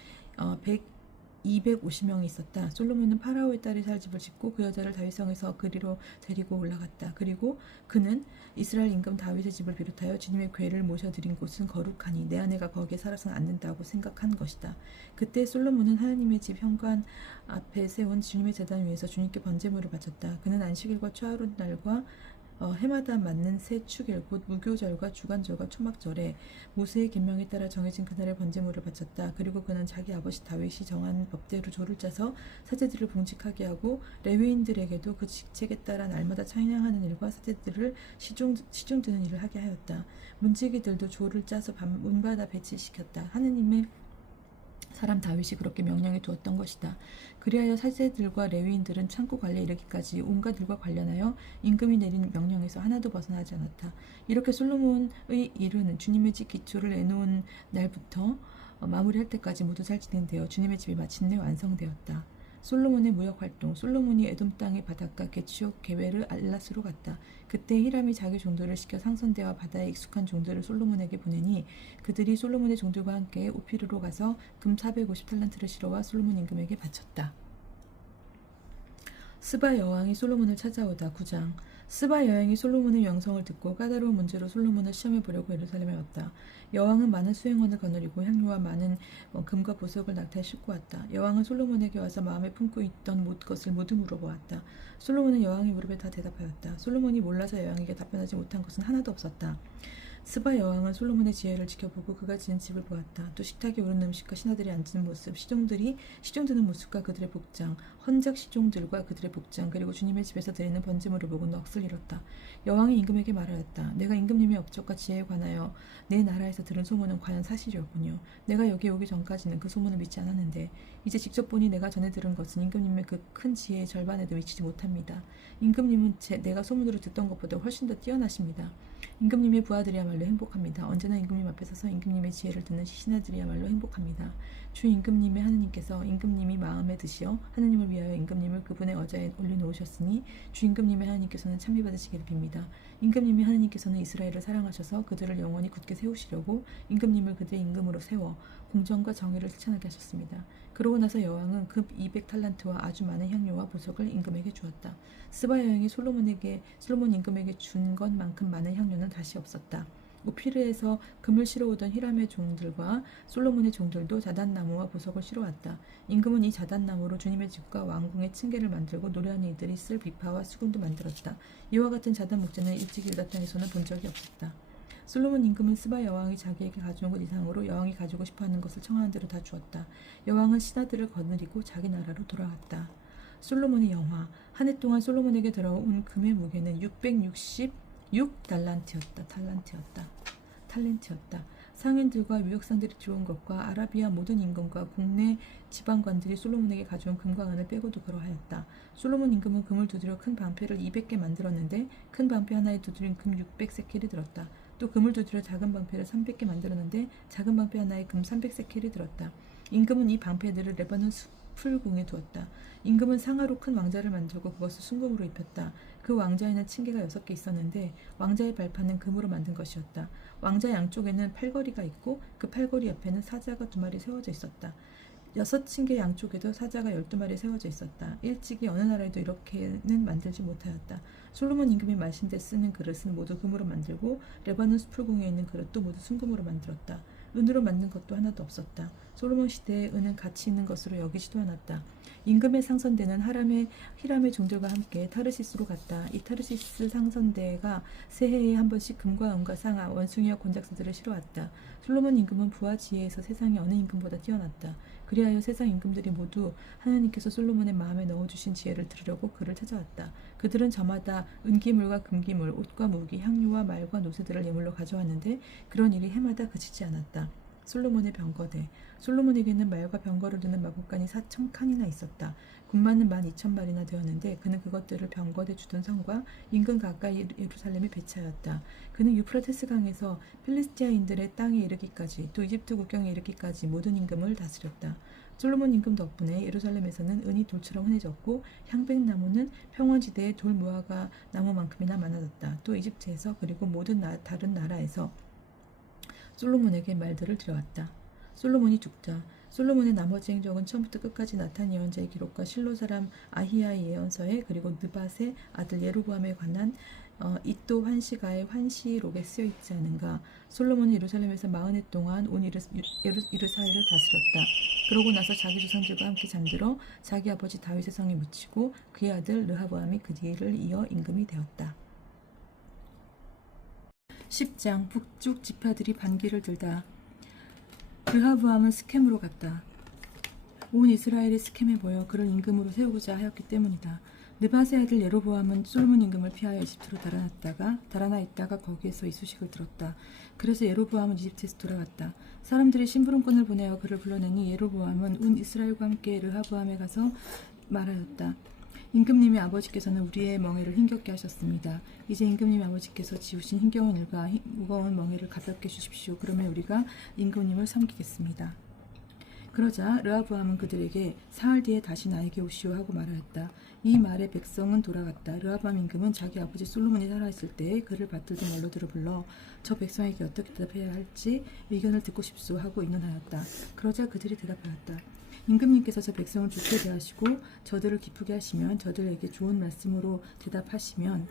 250명이 있었다. 솔로몬은 파라오의 딸이 살 집을 짓고 그 여자를 다윗성에서 그리로 데리고 올라갔다. 그리고 그는 이스라엘 임금 다윗의 집을 비롯하여 주님의 궤를 모셔드린 곳은 거룩하니 내 아내가 거기에 살아서는 않는다고 생각한 것이다. 그때 솔로몬은 하나님의 집 현관 앞에 세운 주님의 제단 위에서 주님께 번제물을 바쳤다. 그는 안식일과 초하루 날과 해마다 맞는 새 축일 곧 무교절과 주간절과 초막절에 모세의 계명에 따라 정해진 그날의 번제물을 바쳤다. 그리고 그는 자기 아버지 다윗이 정한 법대로 조를 짜서 사제들을 봉직하게 하고 레위인들에게도 그 직책에 따라 날마다 찬양하는 일과 사제들을 시중드는 일을 하게 하였다. 문지기들도 조를 짜서 문마다 배치시켰다. 하느님의 사람 다윗이 그렇게 명령해 두었던 것이다. 그리하여 사제들과 레위인들은 창고 관리에 이르기까지 온갖 일과 관련하여 임금이 내린 명령에서 하나도 벗어나지 않았다. 이렇게 솔로몬의 일은 주님의 집 기초를 내놓은 날부터 마무리할 때까지 모두 잘 진행되어 주님의 집이 마침내 완성되었다. 솔로몬의 무역활동. 솔로몬이 에돔 땅의 바닷가 게추옥 게베르 알랏으로 갔다. 그때 히람이 자기 종들을 시켜 상선대와 바다에 익숙한 종들을 솔로몬에게 보내니 그들이 솔로몬의 종들과 함께 오피르로 가서 금 450탈란트를 실어와 솔로몬 임금에게 바쳤다. 스바 여왕이 솔로몬을 찾아오다. 9장. 스바 여왕이 솔로몬의 명성을 듣고 까다로운 문제로 솔로몬을 시험해 보려고 예루살렘에 왔다. 여왕은 많은 수행원을 거느리고 향료와 많은 금과 보석을 낙타에 싣고 왔다. 여왕은 솔로몬에게 와서 마음에 품고 있던 것을 모두 물어보았다. 솔로몬은 여왕의 물음에 다 대답하였다. 솔로몬이 몰라서 여왕에게 답변하지 못한 것은 하나도 없었다. 스바 여왕은 솔로몬의 지혜를 지켜보고 그가 지은 집을 보았다. 또 식탁에 오른 음식과 신하들이 앉은 모습, 시중드는 모습과 그들의 복장, 헌작 시종들과 그들의 복장, 그리고 주님의 집에서 드리는 번제물을 보고 넋을 잃었다. 여왕이 임금에게 말하였다. 내가 임금님의 업적과 지혜에 관하여 내 나라에서 들은 소문은 과연 사실이었군요. 내가 여기 오기 전까지는 그 소문을 믿지 않았는데 이제 직접 보니 내가 전에 들은 것은 임금님의 그 큰 지혜의 절반에도 미치지 못합니다. 임금님은 내가 소문으로 듣던 것보다 훨씬 더 뛰어나십니다. 임금님의 부하들이야말로 행복합니다. 언제나 임금님 앞에 서서 임금님의 지혜를 듣는 신하들이야말로 행복합니다. 주 임금님의 하느님께서 임금님이 마음에 드시어 하느님을 위하여 임금님을 그분의 의자에 올려놓으셨으니 주 임금님의 하느님께서는 찬미받으시기를 빕니다. 임금님의 하느님께서는 이스라엘을 사랑하셔서 그들을 영원히 굳게 세우시려고 임금님을 그들의 임금으로 세워 공정과 정의를 실천하게 하셨습니다. 그러고 나서 여왕은 급 200탈란트와 아주 많은 향료와 보석을 임금에게 주었다. 스바 여왕이 솔로몬 임금에게 준 것만큼 많은 향료는 다시 없었다. 오피르에서 금을 실어오던 히람의 종들과 솔로몬의 종들도 자단나무와 보석을 실어왔다. 임금은 이 자단나무로 주님의 집과 왕궁의 층계를 만들고 노래하는 이들이 쓸 비파와 수금도 만들었다. 이와 같은 자단 목재는 일찍 유다 땅에서는 본 적이 없었다. 솔로몬 임금은 스바 여왕이 자기에게 가져온 것 이상으로 여왕이 가지고 싶어하는 것을 청하는 대로 다 주었다. 여왕은 신하들을 거느리고 자기 나라로 돌아왔다. 솔로몬의 영화. 한 해 동안 솔로몬에게 들어온 금의 무게는 666달란트였다. 탈렌트였다. 상인들과 유역상들이 들어온 것과 아라비아 모든 임금과 국내 지방관들이 솔로몬에게 가져온 금과 은을 빼고도 그러하였다. 솔로몬 임금은 금을 두드려 큰 방패를 200개 만들었는데 큰 방패 하나에 두드린 금 600세켈이 들었다. 또 금을 두드려 작은 방패를 300개 만들었는데 작은 방패 하나에 금 300세켈이 들었다. 임금은 이 방패들을 레바논 풀궁에 두었다. 임금은 상하로 큰 왕자를 만들고 그것을 순금으로 입혔다. 그 왕자에는 층계가 6개 있었는데 왕자의 발판은 금으로 만든 것이었다. 왕자 양쪽에는 팔걸이가 있고 그 팔걸이 옆에는 사자가 2마리 세워져 있었다. 6층계 양쪽에도 사자가 12마리 세워져 있었다. 일찍이 어느 나라에도 이렇게는 만들지 못하였다. 솔로몬 임금이 마신 데 쓰는 그릇은 모두 금으로 만들고 레바논 풀궁에 있는 그릇도 모두 순금으로 만들었다. 은으로 만든 것도 하나도 없었다. 솔로몬 시대에 은은 가치 있는 것으로 여기지도 않았다. 임금의 상선대는 히람의 종들과 함께 타르시스로 갔다. 이 타르시스 상선대가 새해에 한 번씩 금과 은과 상아, 원숭이와 곤작새들을 실어왔다. 솔로몬 임금은 부와 지혜에서 세상의 어느 임금보다 뛰어났다. 그리하여 세상 임금들이 모두 하나님께서 솔로몬의 마음에 넣어주신 지혜를 들으려고 그를 찾아왔다. 그들은 저마다 은기물과 금기물, 옷과 무기, 향료와 말과 노새들을 예물로 가져왔는데 그런 일이 해마다 그치지 않았다. 솔로몬의 병거대. 솔로몬에게는 말과 병거를 두는 마법관이 4,000칸이나 있었다. 군마는 12,000마리나 되었는데 그는 그것들을 병거대 주둔 성과 인근 가까이 예루살렘에 배치하였다. 그는 유프라테스 강에서 필리스티아인들의 땅에 이르기까지 또 이집트 국경에 이르기까지 모든 임금을 다스렸다. 솔로몬 임금 덕분에 예루살렘에서는 은이 돌처럼 흔해졌고 향백나무는 평원지대의 돌 무화과 나무만큼이나 많아졌다. 또 이집트에서 그리고 모든 다른 나라에서 솔로몬에게 말들을 들여왔다. 솔로몬이 죽자 솔로몬의 나머지 행적은 처음부터 끝까지 나탄 예언자의 기록과 실로 사람 아히야의 예언서에 그리고 느밧의 아들 예로보암에 관한 이또 환시가의 환시록에 쓰여 있지 않은가. 솔로몬은 예루살렘에서 40해 동안 온 이스라엘을 다스렸다. 그러고 나서 자기 조상들과 함께 잠들어 자기 아버지 다윗의 성에 묻히고 그의 아들 르하보암이 그 뒤를 이어 임금이 되었다. 10장 북쪽 지파들이 반기를 들다. 르하보암은 스켐으로 갔다. 온 이스라엘이 스켐에 모여 그를 임금으로 세우고자 하였기 때문이다. 느밧의 아들 예로보암은 솔로몬 임금을 피하여 이집트로 달아나 있다가 거기에서 이쑤시개를 들었다. 그래서 예로보암은 이집트에서 돌아갔다. 사람들이 심부름꾼을 보내어 그를 불러내니 예로보암은 온 이스라엘과 함께 르하보암에 가서 말하였다. 임금님의 아버지께서는 우리의 멍에를 힘겹게 하셨습니다. 이제 임금님의 아버지께서 지우신 힘겨운 일과 무거운 멍에를 가볍게 해주십시오. 그러면 우리가 임금님을 섬기겠습니다. 그러자 르하보암은 그들에게 사흘 뒤에 다시 나에게 오시오 하고 말하였다. 이 말에 백성은 돌아갔다. 르하보암 임금은 자기 아버지 솔로몬이 살아있을 때에 그를 받들던 원로들을 불러 저 백성에게 어떻게 대답해야 할지 의견을 듣고 싶소 하고 의논하였다. 그러자 그들이 대답하였다. 임금님께서 저 백성을 좋게 대하시고 저들을 기쁘게 하시면, 저들에게 좋은 말씀으로 대답하시면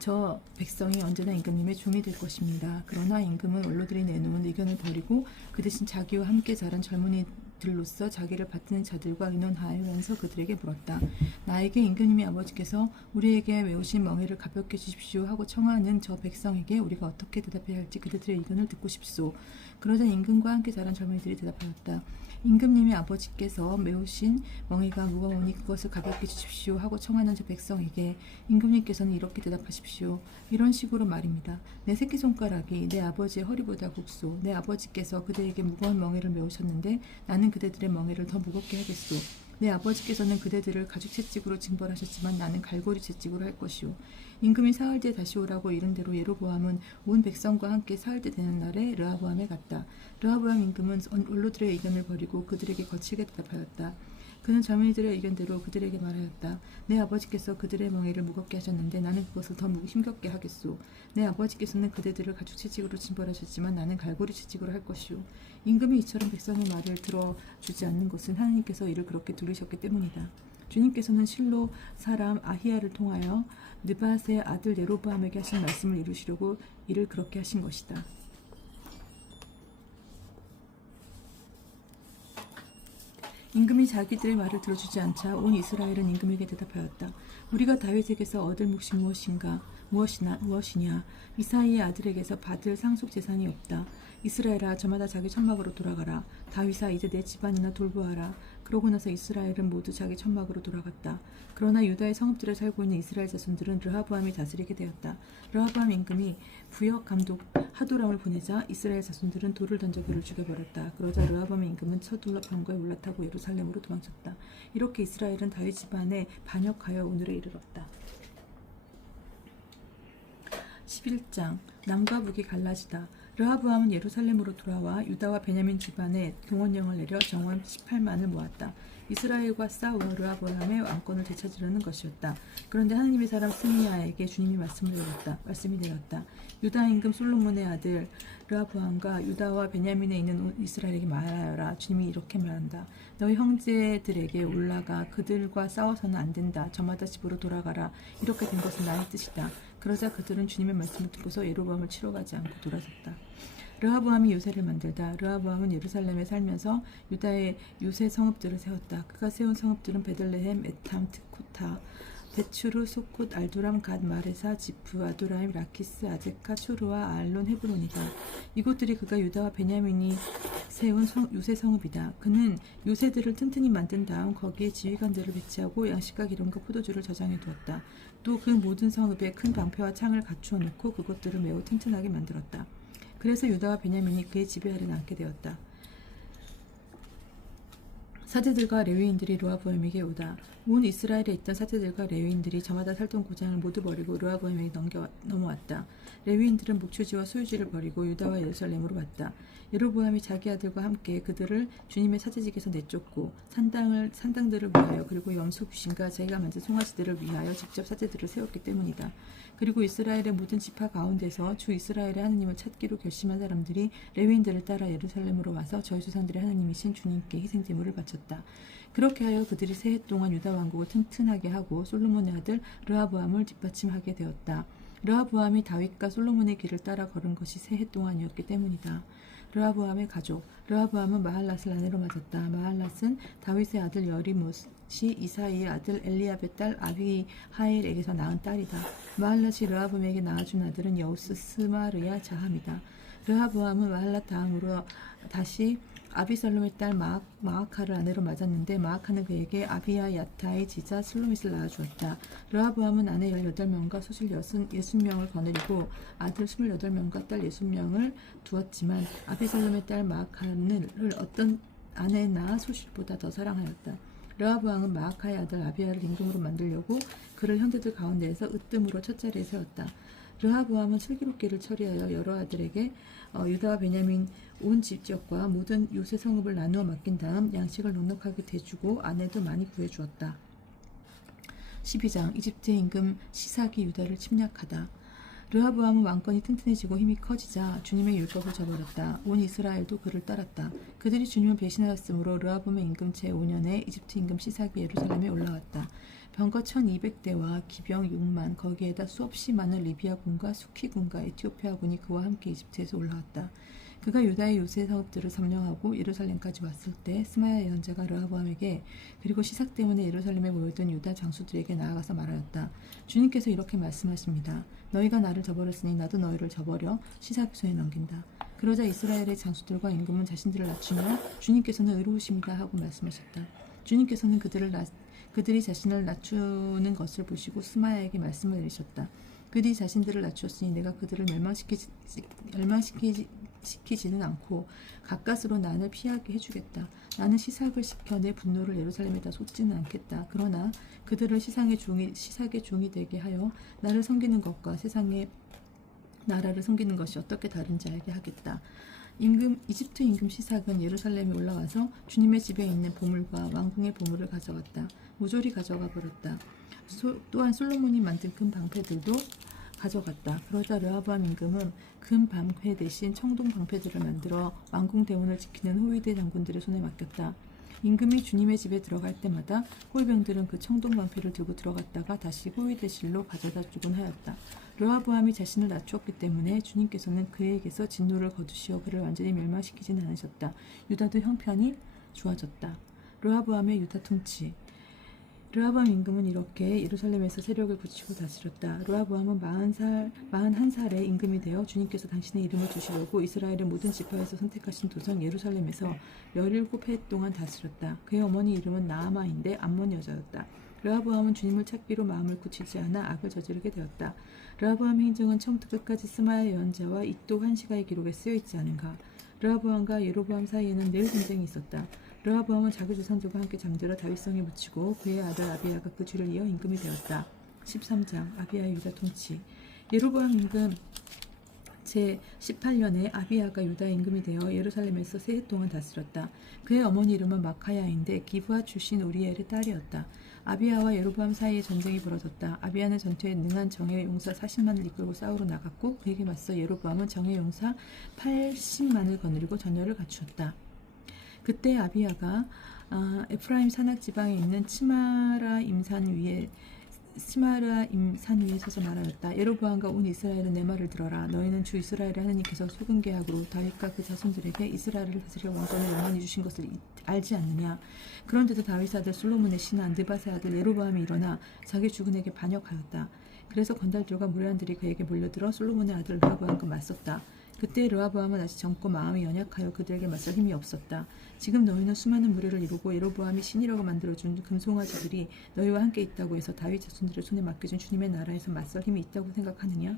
저 백성이 언제나 임금님의 종이 될 것입니다. 그러나 임금은 원로들이 내놓은 의견을 버리고 그 대신 자기와 함께 자란 젊은이들로서 자기를 받드는 자들과 의논하면서 그들에게 물었다. 나에게 임금님의 아버지께서 우리에게 외우신 멍에를 가볍게 해주십시오 하고 청하는 저 백성에게 우리가 어떻게 대답해야 할지 그들의 의견을 듣고 싶소. 그러자 임금과 함께 자란 젊은이들이 대답하였다. 임금님의 아버지께서 메우신 멍에가 무거우니 그것을 가볍게 주십시오 하고 청하는 저 백성에게 임금님께서는 이렇게 대답하십시오. 이런 식으로 말입니다. 내 새끼손가락이 내 아버지의 허리보다 굵소. 내 아버지께서 그대에게 무거운 멍에를 메우셨는데 나는 그대들의 멍에를 더 무겁게 하겠소. 내 아버지께서는 그대들을 가죽 채찍으로 징벌하셨지만 나는 갈고리 채찍으로 할 것이오. 임금이 사흘 뒤에 다시 오라고 이른 대로 예로보암은 온 백성과 함께 사흘 때 되는 날에 르하보암에 갔다. 르하보암 임금은 원로들의 의견을 버리고 그들에게 거칠게 대답하였다. 그는 젊은이들의 의견대로 그들에게 말하였다. 내 아버지께서 그들의 멍에를 무겁게 하셨는데 나는 그것을 더 힘겹게 하겠소. 내 아버지께서는 그대들을 가죽 채찍으로 징벌하셨지만 나는 갈고리 채찍으로 할 것이오. 임금이 이처럼 백성의 말을 들어주지 않는 것은 하나님께서 이를 그렇게 두르셨기 때문이다. 주님께서는 실로 사람 아히야를 통하여 느밧의 아들 예로보암에게 하신 말씀을 이루시려고 이를 그렇게 하신 것이다. 임금이 자기들의 말을 들어주지 않자 온 이스라엘은 임금에게 대답하였다. 우리가 다윗에게서 얻을 몫이 무엇이냐? 이사이의 아들에게서 받을 상속 재산이 없다. 이스라엘아, 저마다 자기 천막으로 돌아가라. 다윗아, 이제 내 집안이나 돌보아라. 그러고 나서 이스라엘은 모두 자기 천막으로 돌아갔다. 그러나 유다의 성읍들에 살고 있는 이스라엘 자손들은 르하보암이 다스리게 되었다. 르하보암 임금이 부역 감독 하도람을 보내자 이스라엘 자손들은 돌을 던져 그를 죽여버렸다. 그러자 르하보암 임금은 서둘러 병거에 올라타고 예루살렘으로 도망쳤다. 이렇게 이스라엘은 다윗 집안에 반역하여 오늘에 이르렀다. 11장 남과 북이 갈라지다. 르하보암은 예루살렘으로 돌아와 유다와 베냐민 집안에 동원령을 내려 정원 18만을 모았다. 이스라엘과 싸워 르하보암의 왕권을 되찾으려는 것이었다. 그런데 하느님의 사람 스미야에게 주님이 말씀이 내렸다. 유다 임금 솔로몬의 아들 르하보암과 유다와 베냐민에 있는 온 이스라엘에게 말하여라. 주님이 이렇게 말한다. 너희 형제들에게 올라가 그들과 싸워서는 안 된다. 저마다 집으로 돌아가라. 이렇게 된 것은 나의 뜻이다. 그러자 그들은 주님의 말씀을 듣고서 예로보암을 치러 가지 않고 돌아섰다. 르하보암이 요새를 만들다. 르하보암은 예루살렘에 살면서 유다의 요새 성읍들을 세웠다. 그가 세운 성읍들은 베들레헴, 에탐, 트코타, 베추르, 소콧, 알도람, 갓, 마레사, 지프, 아도라임, 라키스, 아제카, 추르와 알론, 헤브론이다. 이곳들이 그가 유다와 베냐민이 세운 요새 성읍이다. 그는 요새들을 튼튼히 만든 다음 거기에 지휘관들을 배치하고 양식과 기름과 포도주를 저장해 두었다. 또 그 모든 성읍에 큰 방패와 창을 갖추어 놓고 그것들을 매우 튼튼하게 만들었다. 그래서 유다와 베냐민이 그의 지배 아래 앉게 되었다. 사제들과 레위인들이 르호보암에게 오다. 온 이스라엘에 있던 사제들과 레위인들이 저마다 살던 고장을 모두 버리고 르호보암에게 넘어왔다. 레위인들은 목초지와 소유지를 버리고 유다와 예루살렘으로 왔다. 예로보암이 자기 아들과 함께 그들을 주님의 사제직에서 내쫓고 산당들을 위하여 그리고 염소 귀신과 자기가 만든 송아지들을 위하여 직접 사제들을 세웠기 때문이다. 그리고 이스라엘의 모든 지파 가운데서 주 이스라엘의 하느님을 찾기로 결심한 사람들이 레위인들을 따라 예루살렘으로 와서 저희 조상들의 하느님이신 주님께 희생제물을 바쳤다. 그렇게 하여 그들이 새해 동안 유다 왕국을 튼튼하게 하고 솔로몬의 아들 르호보암을 뒷받침하게 되었다. 르호보암이 다윗과 솔로몬의 길을 따라 걸은 것이 새해 동안이었기 때문이다. 르호보암의 가족. 르호보암은 마할랏을 아내로 맞았다. 마할랏은 다윗의 아들 여리못이 이사이의 아들 엘리압의 딸 아비하일에게서 낳은 딸이다. 마할랏이 르호보암에게 낳아준 아들은 여우스, 스마르야, 자함이다. 르호보암은 마할랏 다음으로 다시 아비살롬의 딸 마아카를 아내로 맞았는데 마아카는 그에게 아비야 야타의 지자 슬로밋을 낳아주었다. 르호보암은 아내 18명과 소실 60명을 거느리고 아들 28명과 딸 60명을 두었지만 아비살롬의 딸 마아카를 어떤 아내나 소실보다 더 사랑하였다. 르호보암은 마아카의 아들 아비야를 임금으로 만들려고 그를 현대들 가운데에서 으뜸으로 첫자리에 세웠다. 르호보암은 슬기롭기를 처리하여 여러 아들에게 유다와 베냐민 온 지역과 모든 요새 성읍을 나누어 맡긴 다음 양식을 넉넉하게 대주고 아내도 많이 구해주었다. 12장 이집트의 임금 시삭이 유다를 침략하다. 르호보암은 왕권이 튼튼해지고 힘이 커지자 주님의 율법을 저버렸다. 온 이스라엘도 그를 따랐다. 그들이 주님을 배신하였으므로 르호보암의 임금 제5년에 이집트 임금 시삭이 예루살렘에 올라왔다. 병거 1200대와 기병 6만 거기에다 수없이 많은 리비아 군과 수키 군과 에티오피아 군이 그와 함께 이집트에서 올라왔다. 그가 유다의 요새 성읍들을 점령하고 예루살렘까지 왔을 때 스마야 예언자가 르호보암에게 그리고 시삭 때문에 예루살렘에 모여든 유다 장수들에게 나아가서 말하였다. 주님께서 이렇게 말씀하십니다. 너희가 나를 저버렸으니 나도 너희를 저버려 시삭의 손에 넘긴다. 그러자 이스라엘의 장수들과 임금은 자신들을 낮추며 주님께서는 의로우십니다 하고 말씀하셨다. 주님께서는 그들이 자신을 낮추는 것을 보시고 스마야에게 말씀을 내리셨다. 그들이 자신들을 낮추었으니 내가 그들을 멸망시키지는 않고 가까스로 난을 피하게 해주겠다. 나는 시삭을 시켜 내 분노를 예루살렘에다 쏟지는 않겠다. 그러나 그들을 시삭의 종이 되게 하여 나를 섬기는 것과 세상의 나라를 섬기는 것이 어떻게 다른지 알게 하겠다. 이집트 임금 시삭은 예루살렘에 올라와서 주님의 집에 있는 보물과 왕궁의 보물을 가져갔다. 모조리 가져가 버렸다. 또한 솔로몬이 만든 금 방패들도 가져갔다. 그러자 르호보암 임금은 금 방패 대신 청동 방패들을 만들어 왕궁 대문을 지키는 호위대 장군들의 손에 맡겼다. 임금이 주님의 집에 들어갈 때마다 호위병들은 그 청동 방패를 들고 들어갔다가 다시 호위대실로 가져다 주곤 하였다. 르호보암이 자신을 낮추었기 때문에 주님께서는 그에게서 진노를 거두시어 그를 완전히 멸망시키진 않으셨다. 유다도 형편이 좋아졌다. 르호보암의 유다 통치. 르호보암 임금은 이렇게 예루살렘에서 세력을 굳히고 다스렸다. 르호보암은 41살에 임금이 되어 주님께서 당신의 이름을 두시려고 이스라엘의 모든 지파에서 선택하신 도성 예루살렘에서 17해 동안 다스렸다. 그의 어머니 이름은 나아마인데 암몬 여자였다. 르호보암은 주님을 찾기로 마음을 굳히지 않아 악을 저지르게 되었다. 르호보암의 행정은 처음부터 끝까지 스마야 예언자와 이도 한시가의 기록에 쓰여있지 않은가. 르호보암과 예로보암 사이에는 늘 전쟁이 있었다. 르호보암은 자기 조상들과 함께 잠들어 다윗성에 묻히고 그의 아들 아비야가 그 뒤를 이어 임금이 되었다. 13장 아비야의 유다 통치. 예로보암 임금 제18년에 아비야가 유다 임금이 되어 예루살렘에서 새해 동안 다스렸다. 그의 어머니 이름은 마카야인데 기브아 출신 우리엘의 딸이었다. 아비야와 예로보암 사이에 전쟁이 벌어졌다. 아비야는 전투에 능한 정예 용사 40만을 이끌고 싸우러 나갔고 그에게 맞서 예로보암은 정예 용사 80만을 거느리고 전열을 갖추었다. 그때 아비야가 에프라임 산악 지방에 있는 스마라 임산 위에 서서 말하였다. 예로보암과 온 이스라엘은 내 말을 들어라. 너희는 주 이스라엘의 하나님께서 속은 계약으로 다윗과 그 자손들에게 이스라엘을 다스려 왕권을 영원히 주신 것을 알지 않느냐. 그런데도 다윗의 아들 솔로몬의 신하 느밧의 아들 예로보암이 일어나 자기 주군에게 반역하였다. 그래서 건달들과 무례한들이 그에게 몰려들어 솔로몬의 아들 르호보암과 맞섰다. 그때 르호보암은 아직 젊고 마음이 연약하여 그들에게 맞설 힘이 없었다. 지금 너희는 수많은 무리를 이루고 예로보암이 신이라고 만들어준 금송아지들이 너희와 함께 있다고 해서 다윗 자손들의 손에 맡겨준 주님의 나라에서 맞설 힘이 있다고 생각하느냐?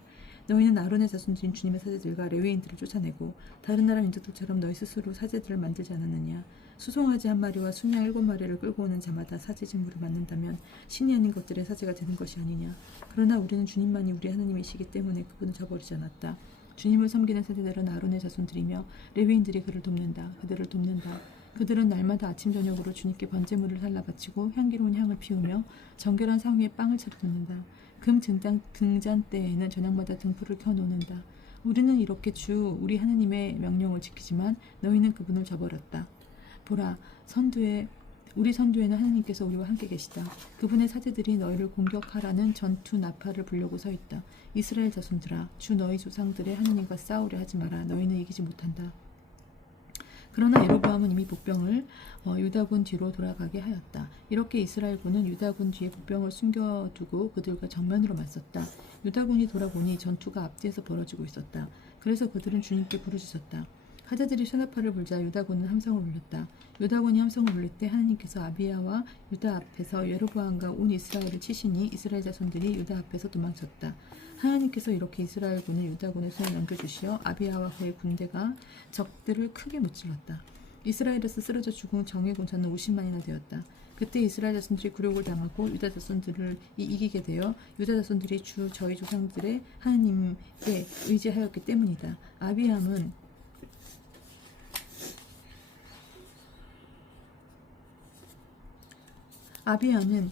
너희는 아론의 자손들인 주님의 사제들과 레위인들을 쫓아내고 다른 나라 민족들처럼 너희 스스로 사제들을 만들지 않았느냐. 수송아지 한 마리와 순양 7마리를 끌고 오는 자마다 사제 직무를 맡는다면 신이 아닌 것들의 사제가 되는 것이 아니냐. 그러나 우리는 주님만이 우리 하나님이시기 때문에 그분을 저버리지 않았다. 주님을 섬기는 세대들은 아론의 자손들이며 레위인들이 그들을 돕는다. 그들은 날마다 아침 저녁으로 주님께 번제물을 살라 바치고 향기로운 향을 피우며 정결한 상 위에 빵을 차려놓는다. 금 등잔 때에는 저녁마다 등불을 켜놓는다. 우리는 이렇게 주 우리 하나님의 명령을 지키지만 너희는 그분을 저버렸다. 보라, 우리 선두에는 하나님께서 우리와 함께 계시다. 그분의 사제들이 너희를 공격하라는 전투 나팔을 불려고 서 있다. 이스라엘 자손들아, 주 너희 조상들의 하나님과 싸우려 하지 마라. 너희는 이기지 못한다. 그러나 여로보암은 이미 복병을 유다군 뒤로 돌아가게 하였다. 이렇게 이스라엘군은 유다군 뒤에 복병을 숨겨두고 그들과 정면으로 맞섰다. 유다군이 돌아보니 전투가 앞뒤에서 벌어지고 있었다. 그래서 그들은 주님께 부르짖었다. 사제들이 쇠나팔을 불자 유다군은 함성을 울렸다. 유다군이 함성을 울릴 때 하나님께서 아비야와 유다 앞에서 여로보암과 온 이스라엘을 치시니 이스라엘 자손들이 유다 앞에서 도망쳤다. 하나님께서 이렇게 이스라엘군을 유다군의 손에 넘겨주시어 아비야와 그의 군대가 적들을 크게 무찔렀다. 이스라엘에서 쓰러져 죽은 정예 군사는 50만이나 되었다. 그때 이스라엘 자손들이 굴욕을 당하고 유다 자손들을 이기게 되어 유다 자손들이 저희 조상들의 하나님께 의지하였기 때문이다. 아비야는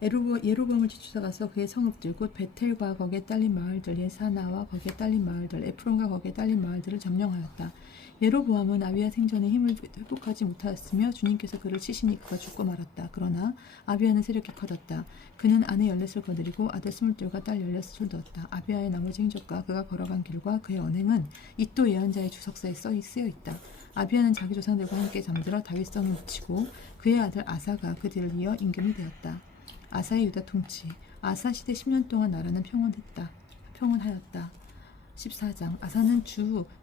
예로보암을 뒤쫓아가서 그의 성읍들 곧 베텔과 거기에 딸린 마을들, 예사나와 거기에 딸린 마을들, 에프론과 거기에 딸린 마을들을 점령하였다. 예로보암은 아비야 생전에 힘을 회복하지 못하였으며 주님께서 그를 치시니 그가 죽고 말았다. 그러나 아비야는 세력이 커졌다. 그는 아내 14을 거느리고 아들 22과 딸 16을 두었다. 아비야의 나머지 행적과 그가 걸어간 길과 그의 언행은 이또 예언자의 주석사에 쓰여 있다. 아비야는 자기 조상들과 함께 잠들어 다윗성에 묻히고 그의 아들 아사가 그 뒤를 이어 임금이 되었다. 아사의 유다 통치. 아사 시대 10년 동안 나라는 평온하였다. 14장. 아사는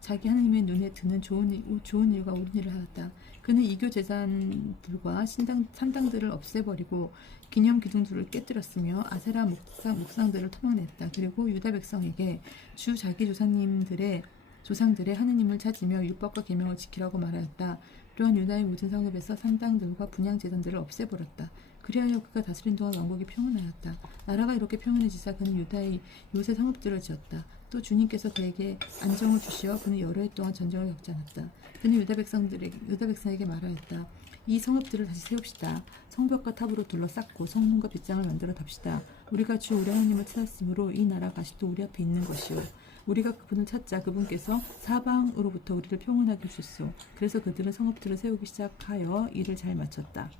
자기 하나님의 눈에 드는 좋은 일과 옳은 일을 하였다. 그는 이교 제단들과 산당들을 없애버리고 기념 기둥들을 깨뜨렸으며 아세라 목상들을 토막냈다. 그리고 유다 백성에게 자기 조상들의 하느님을 찾으며 율법과 계명을 지키라고 말하였다. 또한 유다의 모든 성읍에서 산당들과 분향 제단들을 없애버렸다. 그리하여 그가 다스린 동안 왕국이 평온하였다. 나라가 이렇게 평온해지자 그는 유다의 요새 성읍들을 지었다. 또 주님께서 그에게 안정을 주시어 그는 여러 해 동안 전쟁을 겪지 않았다. 그는 유다 백성에게 말하였다. 이 성읍들을 다시 세웁시다. 성벽과 탑으로 둘러쌌고 성문과 빗장을 만들어 답시다. 우리가 우리 하나님을 찾았으므로 이 나라가 아직도 우리 앞에 있는 것이요. 우리가 그분을 찾자 그분께서 사방으로부터 우리를 평온하게 해주시소. 그래서 그들은 성읍들을 세우기 시작하여 일을 잘 마쳤다.